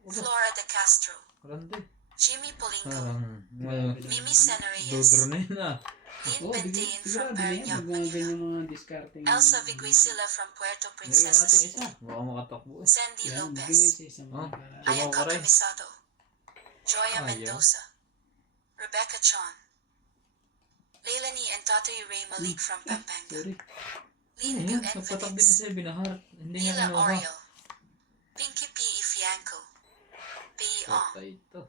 Flora de Castro, Randy. Jimmy Polingo, Parang Mimi Senareyes, dodro na yun ah. Lynn Bentain from Sigurado na yan. Parañaque, Maganda Manila, yung mga discarding. Elsa Viguisila from Puerto Lagyan natin Princesa, isa. Baka makatakbo eh. Sandy Yan, bigyan Lopez, sa isang Oh. mga para. Ayaw. Ayaka Rin. Camisado, Joya Ayaw. Mendoza, Rebecca Chon, Leilani and Tatoy Ray Malik from Pampanga, Sorry. Lynn Ayun, and napatakbi na Vinitz, siya, binahar. Hindi niya Mila kinuha. Oriel, Pinky P. Ifianco, P. Ong, Patay ito.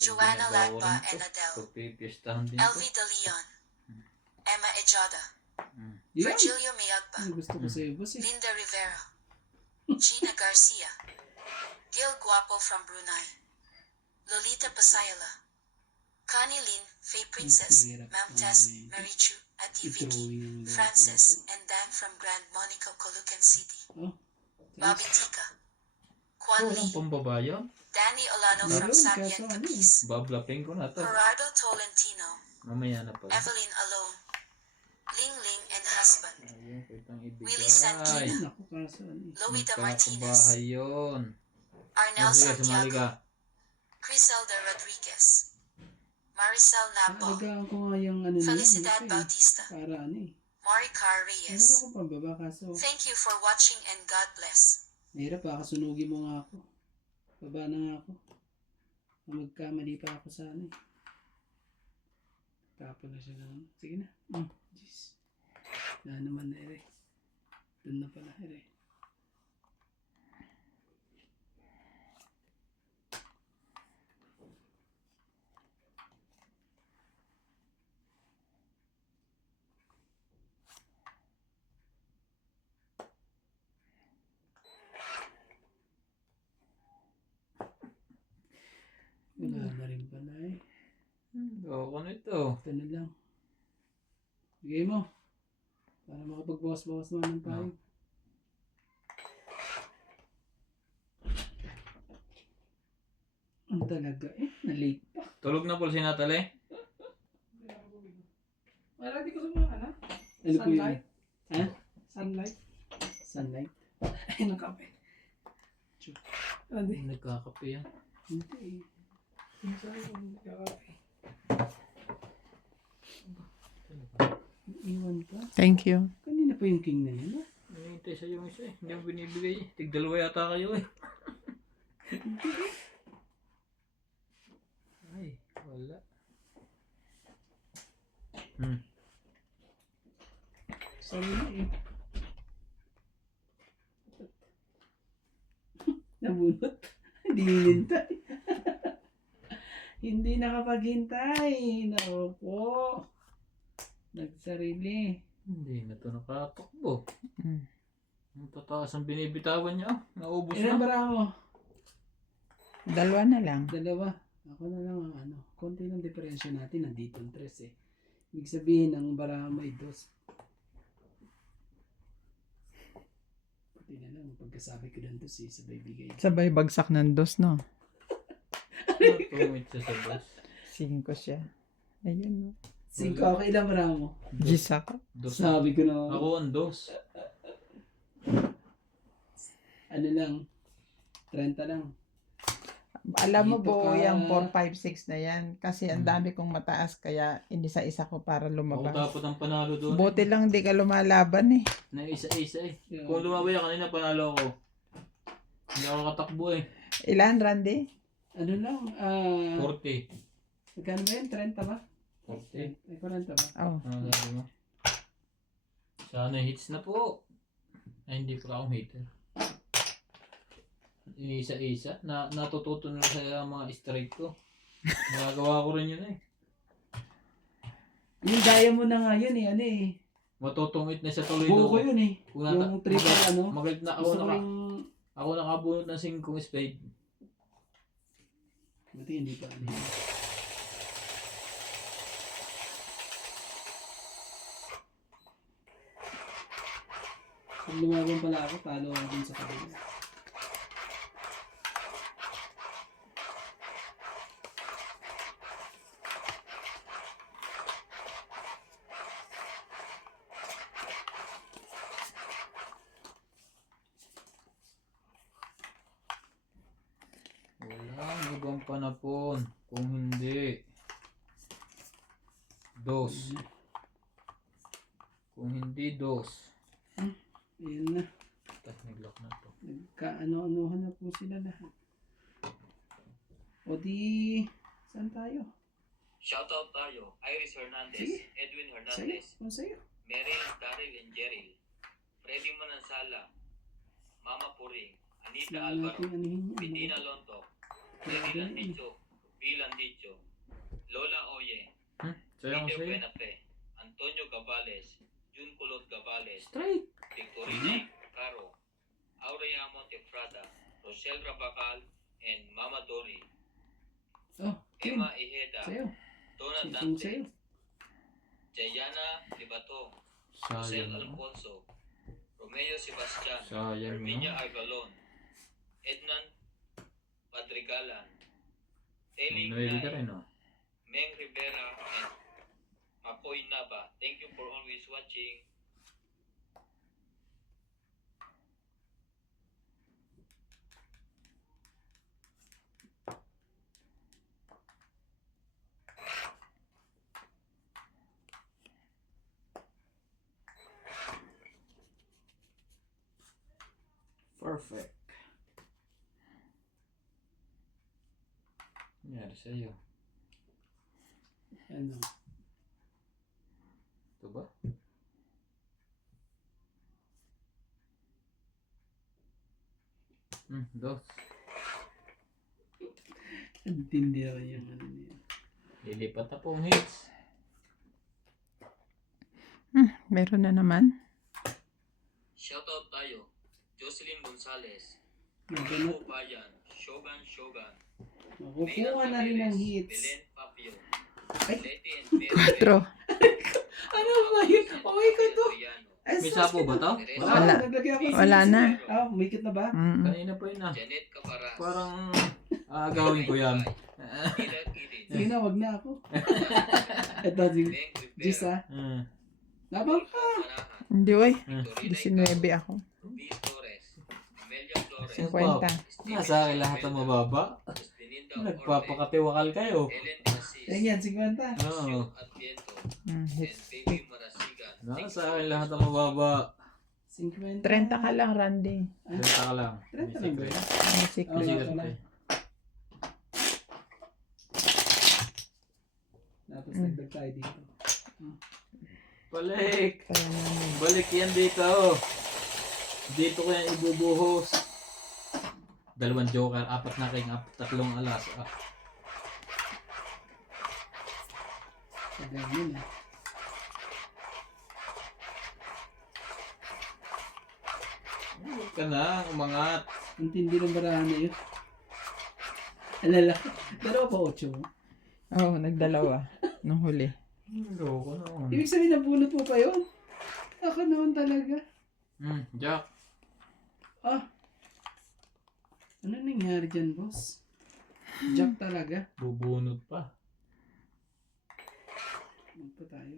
Joanna Lagba and Adele, Pagpipiestahan din LV to. De Leon, Emma Ejada, Yan. Virgilio Mayagba, Ano gusto ko sa'yo, boss eh. Linda Rivera, Gina Garcia, Gil Guapo from Brunei, Lolita Pasayala, Connie Lin, Faye Princess, hirap Ma'am naman Tess, eh. Mary Chu, Ati Vicky, I-drawing ang lahat Francis, and Dan from Grand Monica, Colucan City, Oh, Bobby Tika, Kwan Walang Lee, pambabaya. Danny Olano from Meron, Sabian kaso ano eh. Capiz, Bablapin ko na to. Gerardo Tolentino, Mamaya na pala. Evelyn Alone, Ling Ling and husband, Ayun, kitang Willie ibigay. Santina, Naku, kaso ano eh. Loida Martinez, Magkakabahay yun. Arnel Sige, sumali ka. Santiago, Criselda Rodriguez, Maricel Napo, Alagaan ko nga yung ano na yan, Felicidad ito eh. Bautista, Para ano eh. Maricar Meron Reyes. akong pambaba kaso. Thank you for watching and God bless. Mahirap baka sunugin mo nga ako. Baba na nga ako. Magkamali pa ako sa ano eh. Tapon na siya na. Sige na. Jeez. Na naman na ere. Doon na pala ere. Wala na rin pala eh. Ako nito. Ito na lang. Bigay mo. Para makapagbawas-bawas naman tayo. Ang talaga eh. Na-late pa. Tulog na pala si Natalie. Wala, di ko sa mga anak. Ano po yun? Sunlight. Ha? Sunlight. Sunlight? Ay, nakape. Hindi. Nagkakape yan. Hindi. Sorry, nakape. Iwan pa. Thank you. Kanina pa yung king na yun ha? Hinihintay sa yung isa eh. Hindi mo binibigay eh. Tig-dalawa yata kayo eh. Ay, wala. Sabi na eh. Nabunot. Hindi hinintay. Hindi nakapaghintay. Naku po. Nagsarili. Hindi na to nakatakbo. Mm. Ang tataas ang binibitawan niya. Naubos Ilan na. bara mo? 2 na lang. 2. Ako na lang ang ano. Konti ng diferensya natin. Nandito ang 3 eh. Ibig sabihin, ang bara mo ay 2. Pati na lang. Pagkasabi ko ng 2 eh. Sabay bigay. Sabay bagsak ng 2, no? Tumit siya sa bus. 5 siya. Ayun, no? 5 ako. Ilan bara mo? Gis ako. Dos. Sabi ko na. Ako ang dos. Ano lang. 30 lang. Alam mo Dito po, ka. yung 4, 5, 6 na yan. Kasi ang dami kong mataas, kaya inisa-isa ko para Ako lumabas. dapat ang panalo doon. Buti lang di ka lumalaban eh. Na isa-isa eh. Yeah. Kung lumabay ka kanina, panalo ako. Hindi ako katakbo eh. Ilan, Randy? Ano lang. 40. Magkano ba yun? 30 ba? 40. Ay, 40 ba? Oh. Ano sabi mo? Sana hits na po. Ay, hindi pa akong hater. Isa-isa. Natututo na sa mga strike ko. Nagagawa ko rin yun eh. Yung gaya mo na nga yun eh. Ano eh. Matutungit na sa tuloy Buo ko daw. yun eh. Kung Yung triple ano. Magalit na Gusto ko yung... ako nakabunot ng 5 spade. Buti hindi pa ano. Pag lumaban pala ako, talo ako din sa kabila. Walang ibang panapon. Kung hindi. Dos. Kung hindi dos. Ayan na. Tapos nag-lock na to. Nagkaano-anuhan na po sila lahat. O di... Saan tayo? Shoutout tayo, Iris Hernandez, Sige. Edwin Sa'yo? Hernandez, Kung sa'yo? Meryl, Daryl, and Jeril, Freddy Manansala, Mama Puring, Anita Saan Alvaro, natin anihin yan? Medina Lonto, Lenny Landicho, Bill Landicho, Lola Oye, Sayang Peter sa'yo. Benafe, Antonio Gavales, Junculot Gavales, Straight. Victorine Caro, Aurea Montefrada, Rochelle Rabacal, and Mama Dory. Oh, Kim. Emma Ijeda, Sa'yo. Donna Cellphone sa'yo. Dante, Jayana Libato, Josel Sayang. Alfonso, Romeo Sebastian, Sayang. Armenia Argalon, Ednan Padrigalan, Teling Noel ka Nay, rin, oh. Meng Rivera, and Makoy Naba. Thank you for always watching. Perfect. Nangyari sa'yo. Ano? Ito ba? Dos. Ang tindi ako yung ano niya. Lilipat na pong hits. Meron na naman. Shoutout tayo. Jocelyn Gonzalez, Naganap. Rico Bayan, Shogun, Makukuha na rin ng hits. Belen Papio, Ay. Leti and Mary, 4. Ano ba yun? Okay ko to. Ay, May sus, sapo ba to? Wala. Naglagay ako. Wala na. Ah, umikit na ba? Mm. Kanina pa yun, ah. Janet Caparas, Parang gawin ko yan. Ila Kirin, Sige na, wag na ako. Ito, sige. Meng Diyos Rivera, ah. Labang ka. Manahan, Hindi, oy. Victorina 19 Icaro, ako. Rubiz Torres, Amelia Flores, 50. Nasa akin lahat ang mababa. Estinida Orme, Nagpapakatiwakal kayo. Ellen de Assis, Yan, 50. Oo. Sio Adviento, Mm, and hits. Baby Marasigan. Nasa akin lahat ang mababa. 50. 30 ka lang, Randy. Salita ka lang. 30 lang ba yun? May Oh, secret. sige. Sigat pala. eh. Tapos nagdag tayo dito. Balik. Kaya namin. Balik yan dito. Dito ko yan ibubuhos. 2 joker, 4 na king, 3 alas. Tagal yun eh. Huwag ka na, umangat. Ang tindi ng barahan na yun. Alala. Dalawa pa 8 mo. Oo, nagdalawa. Nung huli. Loko naman. Ibig sabihin nabunot mo pa yun? Ako naman talaga. Jack. Ah. Ano nangyari dyan, boss? Jack talaga. Bubunot pa. Magpa tayo.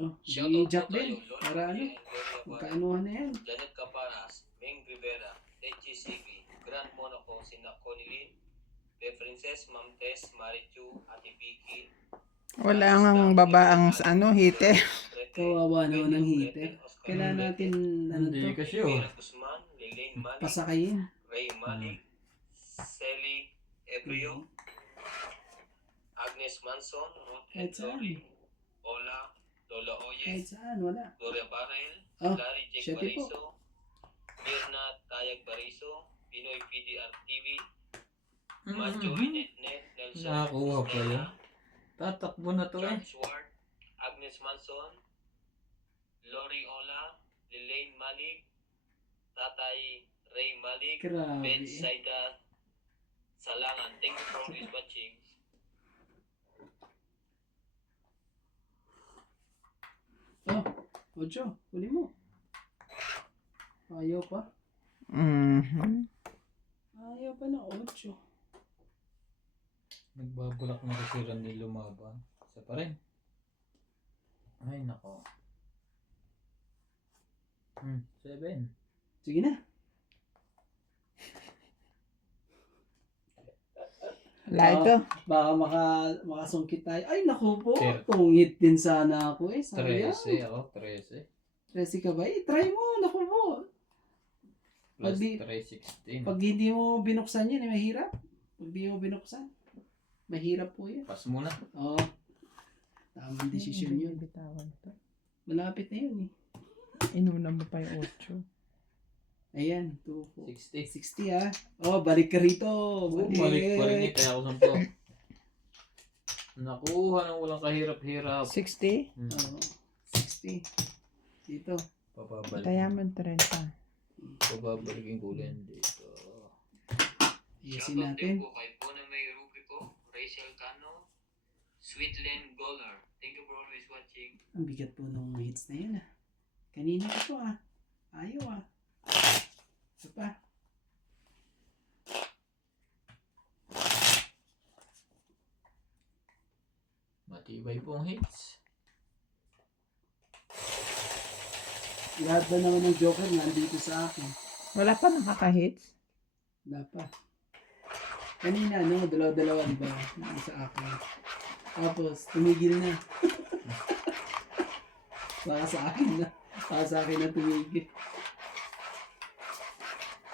Oh, di Shoutout Jack po tayo, din. Lolo Para ano? Maria and Gloria Juan, Magkaanuhan na yan. Janet Caparas, Meng Rivera, Techi Sigi, Grand Monaco, Sina Conilin, Be Princess, Ma'am Tess, Marichu, Ate Vicky, Wala ang babaang heater. Kawawa naman ng heater. Kailangan natin, ano Hindi to, kasi oh. Vera Guzman, Lelaine Malik, pasakayin. Ray Malik, Sally Ebrio, Agnes Manson, Ruth Kahit and saan. Lori, Ola, Lola Oye, Kahit saan, wala. Gloria Barrel, Oh, Larry Jake siya din po. Bariso, Mirna Tayag Bariso, Pinoy PDR TV, Macho Net Nelson, Nakakuha pa Stella, yun. Tatakbo na to eh. Charles Ward, Agnes Manson, Lori Ola, Lelaine Malik, Tatay Ray Malik, Grabe. Ben Saida Salangan. Thank you for always watching. Oh, Ocho, huli mo. Ayaw pa. Mhm. Ayaw pa na 8. Nagbabulak na kasi Randy lumaban. Isa pa rin. Ay nako. 7. Sige na. Wala ito. Baka makasungkit tayo. Ay, naku po. Sir. Tungit din sana ako eh. Sayang. 13 ako. 13. 13 ka ba? Eh, try mo. Naku po. Plus Pag di- 3, 16. Pag hindi mo binuksan yan, eh, mahirap. Pag hindi mo binuksan, mahirap po yan. Pass muna. Oo. Tamang desisyon yun. Bitawan to. Malapit na yun eh. Inuna mo pa yung 8. Ayan, 2, 60. 60 ah. Oh, balik ka rito. Balik pa rin kaya ako 10. Nakuha ng walang kahirap-hirap. 60? Oh, 60. Dito. Papabalik. Tayaman 30. Pababalikin ko ulit dito. Iyasin Shoutout natin. din po kay Bonamay Rubico, Rachel Cano, Sweetland Goller. Thank you for always watching. Ang bigat po ng hits na yun ah. Kanina ito ah. Ayaw ah. Ito pa. Matibay pong hits. Lahat ba naman ng Joker nandito sa akin? Wala pa nakaka-hits? Wala pa. Kanina, ano, dalawa-dalawa, di ba? Yung sa akin. Tapos, tumigil na. Baka sa akin na. Baka sa akin na tumigil.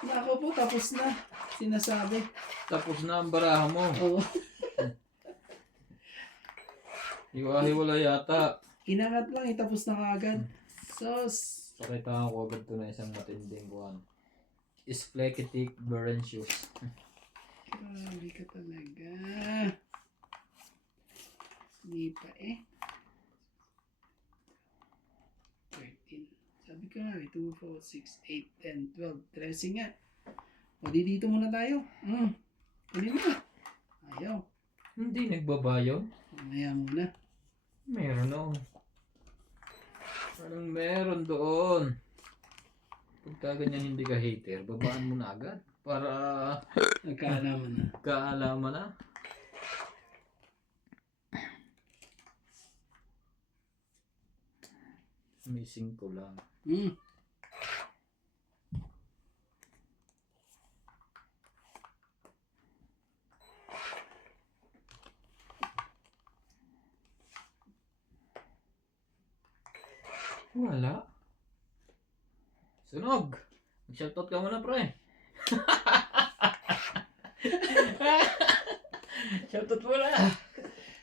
Nako po, tapos na. Sinasabi. Tapos na ang baraha mo. Oo. Hiwa-hiwala yata. Kinangat lang, tapos na kaagad. Sos. Pakita ko agad ito na isang matinding buwan. Spleketic Berencius. Grabe ka talaga. Hindi pa eh. 13. Sabi ko nga, 2, 4, 6, 8, 10, 12, 13 nga. O di dito muna tayo. Kunin mo. Ayaw. Hindi nagbabayo. Mamaya muna. Meron noon. Parang meron doon. Pagka ganyan hindi ka hater, babaan mo na agad. Para Nagkaalaman na. kaalaman na. Missing ko lang. Wala. Sunog. Mag-shoutout ka muna, pre. Shoutout muna.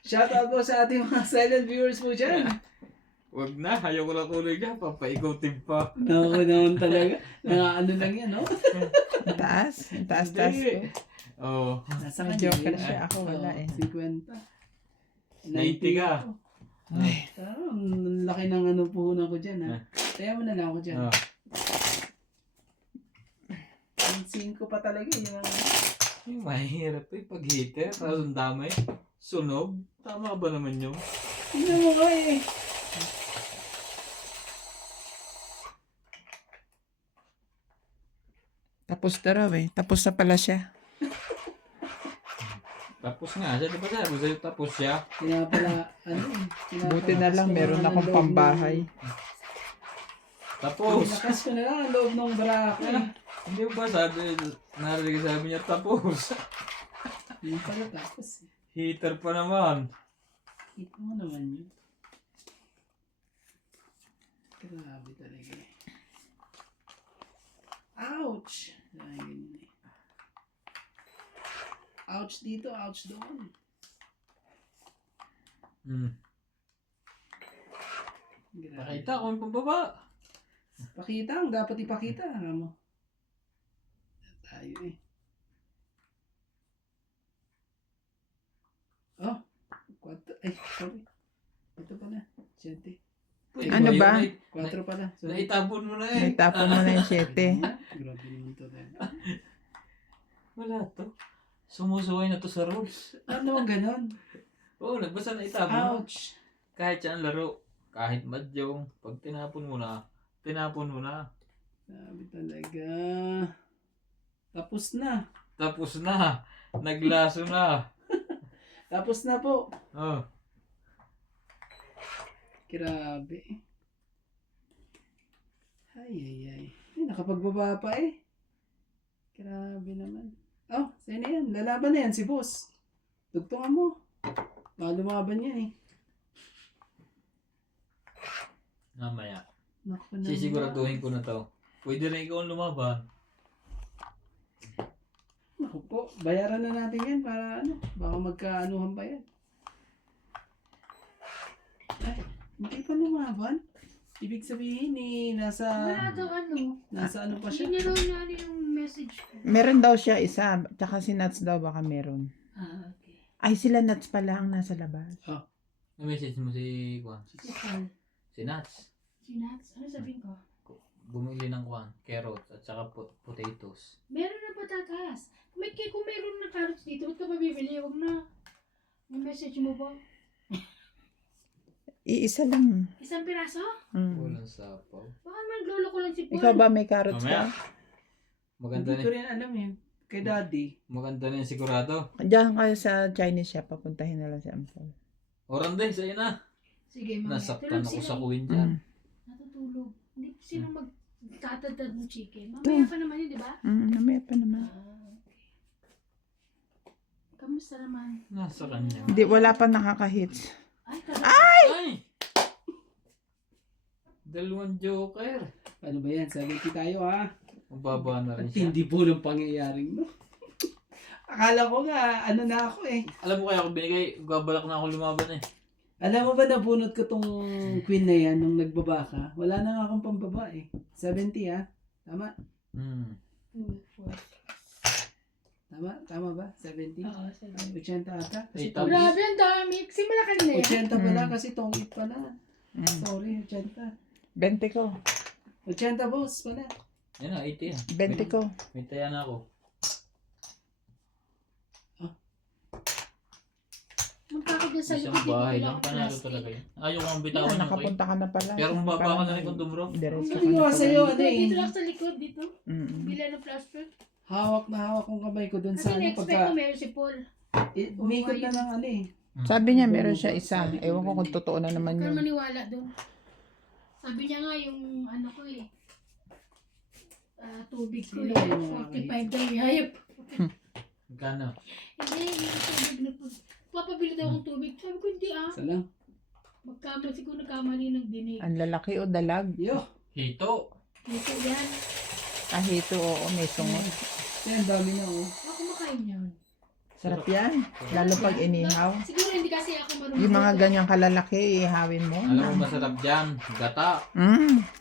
Shoutout po sa ating mga silent viewers po dyan. Wag na. Ayaw ko na tuloy ka. Papaikotin pa. Naku naman talaga. Ano lang yan, no? Ang taas? Ang taas-taas ko. Oo. Nasa May kanya. Joker yun. siya. Ako wala eh. 50. 90 ka. Ay. Ang laki ng ano puhunan ko dyan, ha? Kaya mo na lang ako dyan. Ah. 5 pa talaga, yun ang... Yung mahirap eh. Pag heater, tapos ang damay. Sunog. Tama ba naman yun? Tingnan mo ka eh. Tapos na raw eh. Tapos na pala siya. Tapos nga siya. Di ba sabi sa'yo tapos siya? Kaya pala, ano eh. Buti na lang meron akong pambahay. Tapos. Lakas ko na lang ang loob ng barako eh. Hindi mo ba sabi, narinig sabi niya tapos. Yun pala tapos eh. Heater pa naman. Ito mo naman yun. Grabe talaga eh. Ouch! Ay, ganyan eh. Ouch dito, ouch doon. Grabe. Nakita ko yung pambaba. Pakita ang dapat ipakita. Ano mo? Tayo eh. Oh, 4. Ay, sorry. Ito pala. 7. Pwede Ano yun? ba? 4 pala. Sorry. Naitapon mo na eh. May tapon mo na yung 7. Grabe naman to. Wala to. Sumusuway na to sa rules. Ano ganon? Oo, nagbasa na itapon mo. Ouch! Kahit saan laro. Kahit madyong. Pag tinapon mo na, tinapon mo na. Grabe talaga. Tapos na. Tapos na. Naglaso na. Tapos na po. Oh. Grabe. Ay, ay, ay. Ay, nakapagbaba pa eh. Grabe naman. Oh, sa'yo na yan. Lalaban na yan si boss. Tugtungan mo. Baka lumaban yan eh. Mamaya. Naku naman. Sisiguraduhin ko na to. Pwede rin ikaw ang lumaban. Naku po. Bayaran na natin yan para ano. Baka magkaanuhan pa yan. Ay, hindi pa lumaban. Ibig sabihin nasa Wala daw ano. ano pa Hindi siya? niya raw na ano yung message ko. Meron daw siya isa. Tsaka si Nuts daw baka meron. Okay. Ay, sila Nuts pala ang nasa labas. May message mo si Kwan. Si Paul. Si Nats. Si Nats. Ano sabihin ko? Bumili ng Kwan. Carrots at saka potatoes. Meron na patatas. Kung meron na carrots dito, huwag ka mabibili. Huwag na. May message mo ba? Iisa lang. Isang piraso? Mm. Walang sapaw. Baka naglolo ko lang si Paul. Ikaw ba may carrots Mamaya. ka? Maganda Hindi ko na. rin alam eh. Kay daddy. Maganda na yung sigurado. Diyan kayo sa Chinese shop. Papuntahin na lang si Ampol. Oranday, sa'yo na. Sige, mamaya. Nasaktan ako sa sila. kuwin dyan. Mm. Natutulog. Hindi sila magtatadad ng chicken. Mamaya pa naman yun, di ba? Namaya pa naman. Okay. Kamusta naman? Nasa kanya. Hindi, wala pa nakaka-hits. Ay, talaga. Ay! Dalawang joker. Ano ba yan? 70 tayo ha. Mababa na rin At siya. hindi po ng pangyayaring no. Akala ko nga, ano na ako eh. Alam mo kaya ako binigay, gabalak na ako lumaban eh. Alam mo ba nabunot ko tong queen na yan nung nagbaba ka? Wala na nga akong pambaba eh. 70 ha? Tama? Hmm. 2, 4. Tama ba? 70? Oo, 7. 80 ata? Kasi Tapos- Grabe, ang dami. Simula kanina yan. 80 pala kasi tongit pala. Mm. Sorry, 80. 20 ko. 80 boss pala. Yan na, 80 yan. 20 ko. May taya na ako. Punta ka dyan sa Isang likod. bahay dito, lang, wala panalo akong talaga plastic. yun. Ayaw kong Yeah, bitawan yung kayo. nakapunta ka na pala. Pero kung baba ka na rin kung dumro. Diretso ka Ang na gawa pala. sa'yo, ano Dito, eh. dito lang sa likod, dito. Mm. Bila ng plastic. Hawak na hawak kong kamay ko dun Kasi sa ano na-expect pagka... ko meron si Paul. Umikot na ng ano eh. Sabi niya meron siya isa. Ewan ko kung totoo na naman Huwag ka yun. maniwala doon. Sabi niya nga yung ano ko eh. Tubig ko Sino eh. yung mga 45 daw yung hayop. Magkano? Hindi, yung tubig na po. Papabili daw akong tubig. Sabi ko hindi ah. Isa lang. Magkamali, siguro nagkamali ng dinig. Ang lalaki o dalag. Yo! Hito. Dito yan. Kahito, oo, may sungot. Yan, dami na oh. Ako kumakain yun. Sarap yan. Lalo pag inihaw. Siguro hindi kasi ako marunong. Yung mga luto. ganyang kalalaki, ihawin mo. Alam mo masarap dyan. Gata.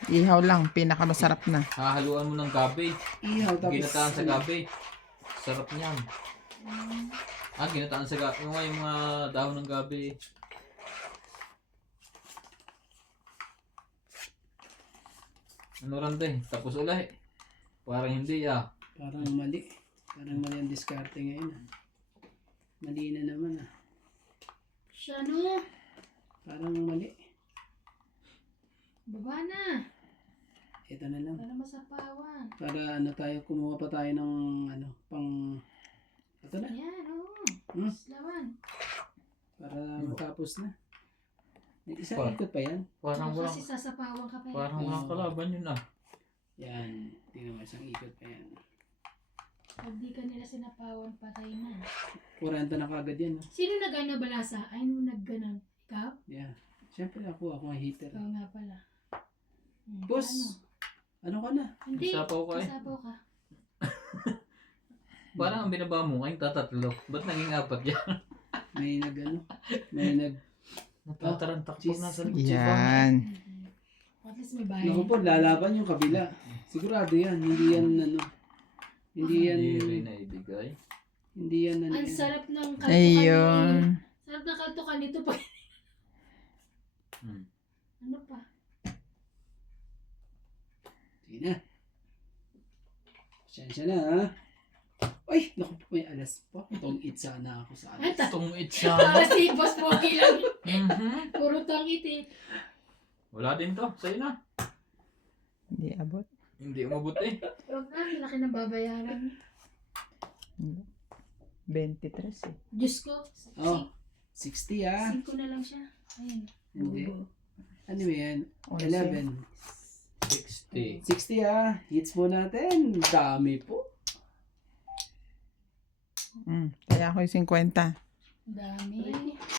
Ihaw lang, pinakamasarap na. Hahaluan mo ng gabi. Ihaw tapos... Ginataan sa gabi. Sarap niyan. Ginataan sa gabi. Yung mga dahon ng gabi. Ano Randay? Tapos ulit. Parang hindi ah. Parang mali. Parang mali ang diskarte ngayon ah. Mali na naman ah. Siya no. Parang mali. Baba na. Ito na lang. Para masapawan. Para ano tayo, kumuha pa tayo ng ano, pang... Ito na. Ayan, oo. Hmm? Slawan. Para matapos na. May isang Pa. ikot pa yan. Parang walang, Kasi sasapawan ka pa yan. parang walang kalaban yun ah. Yan. Tingnan mo, isang ikot pa yan. Pag di ka nila sinapawan, patay na. 40 na kagad yan. No? Sino nag-ano balasa? Ay, nung nag-ganon. Ikaw? Yeah. Siyempre ako ang hater. Ikaw nga pala. Boss! Ano ka na? Hindi. Sapaw ka eh. Sapaw ka. Parang ang binaba mo ngayon tatatlo. Ba't naging apat yan? May nag ano? May nag... Natatarantak Jeez. pag nasa likod si Bang. Yan. At least may bahay. Naku po, lalaban yung kabila. Sigurado yan. Hindi yan ano. Hindi yan... Hindi rin na ibigay. Hindi yan ano. Ang yan. sarap ng kaltukan Ayun. Sarap ng kaltukan nito pa. Hmm. Ano pa? Sige na. Pasensya na ha. Ay! Naku po, may alas pa. Itong eat sana ako sa alas. Itong itsa. Para si Boss Pogi lang. Mhm. Puro tangit eh. Wala din to. Sa'yo na. Hindi abot. Hindi umabot eh. Huwag na, laki ng babayaran. 23 eh. Diyos ko. Oh. 60 ha. 5 na lang siya. Ayun. Hindi. Ano ba yan? 11. 60. 60 ha. Hits po natin. Dami po. Kaya ako yung 50. Dami.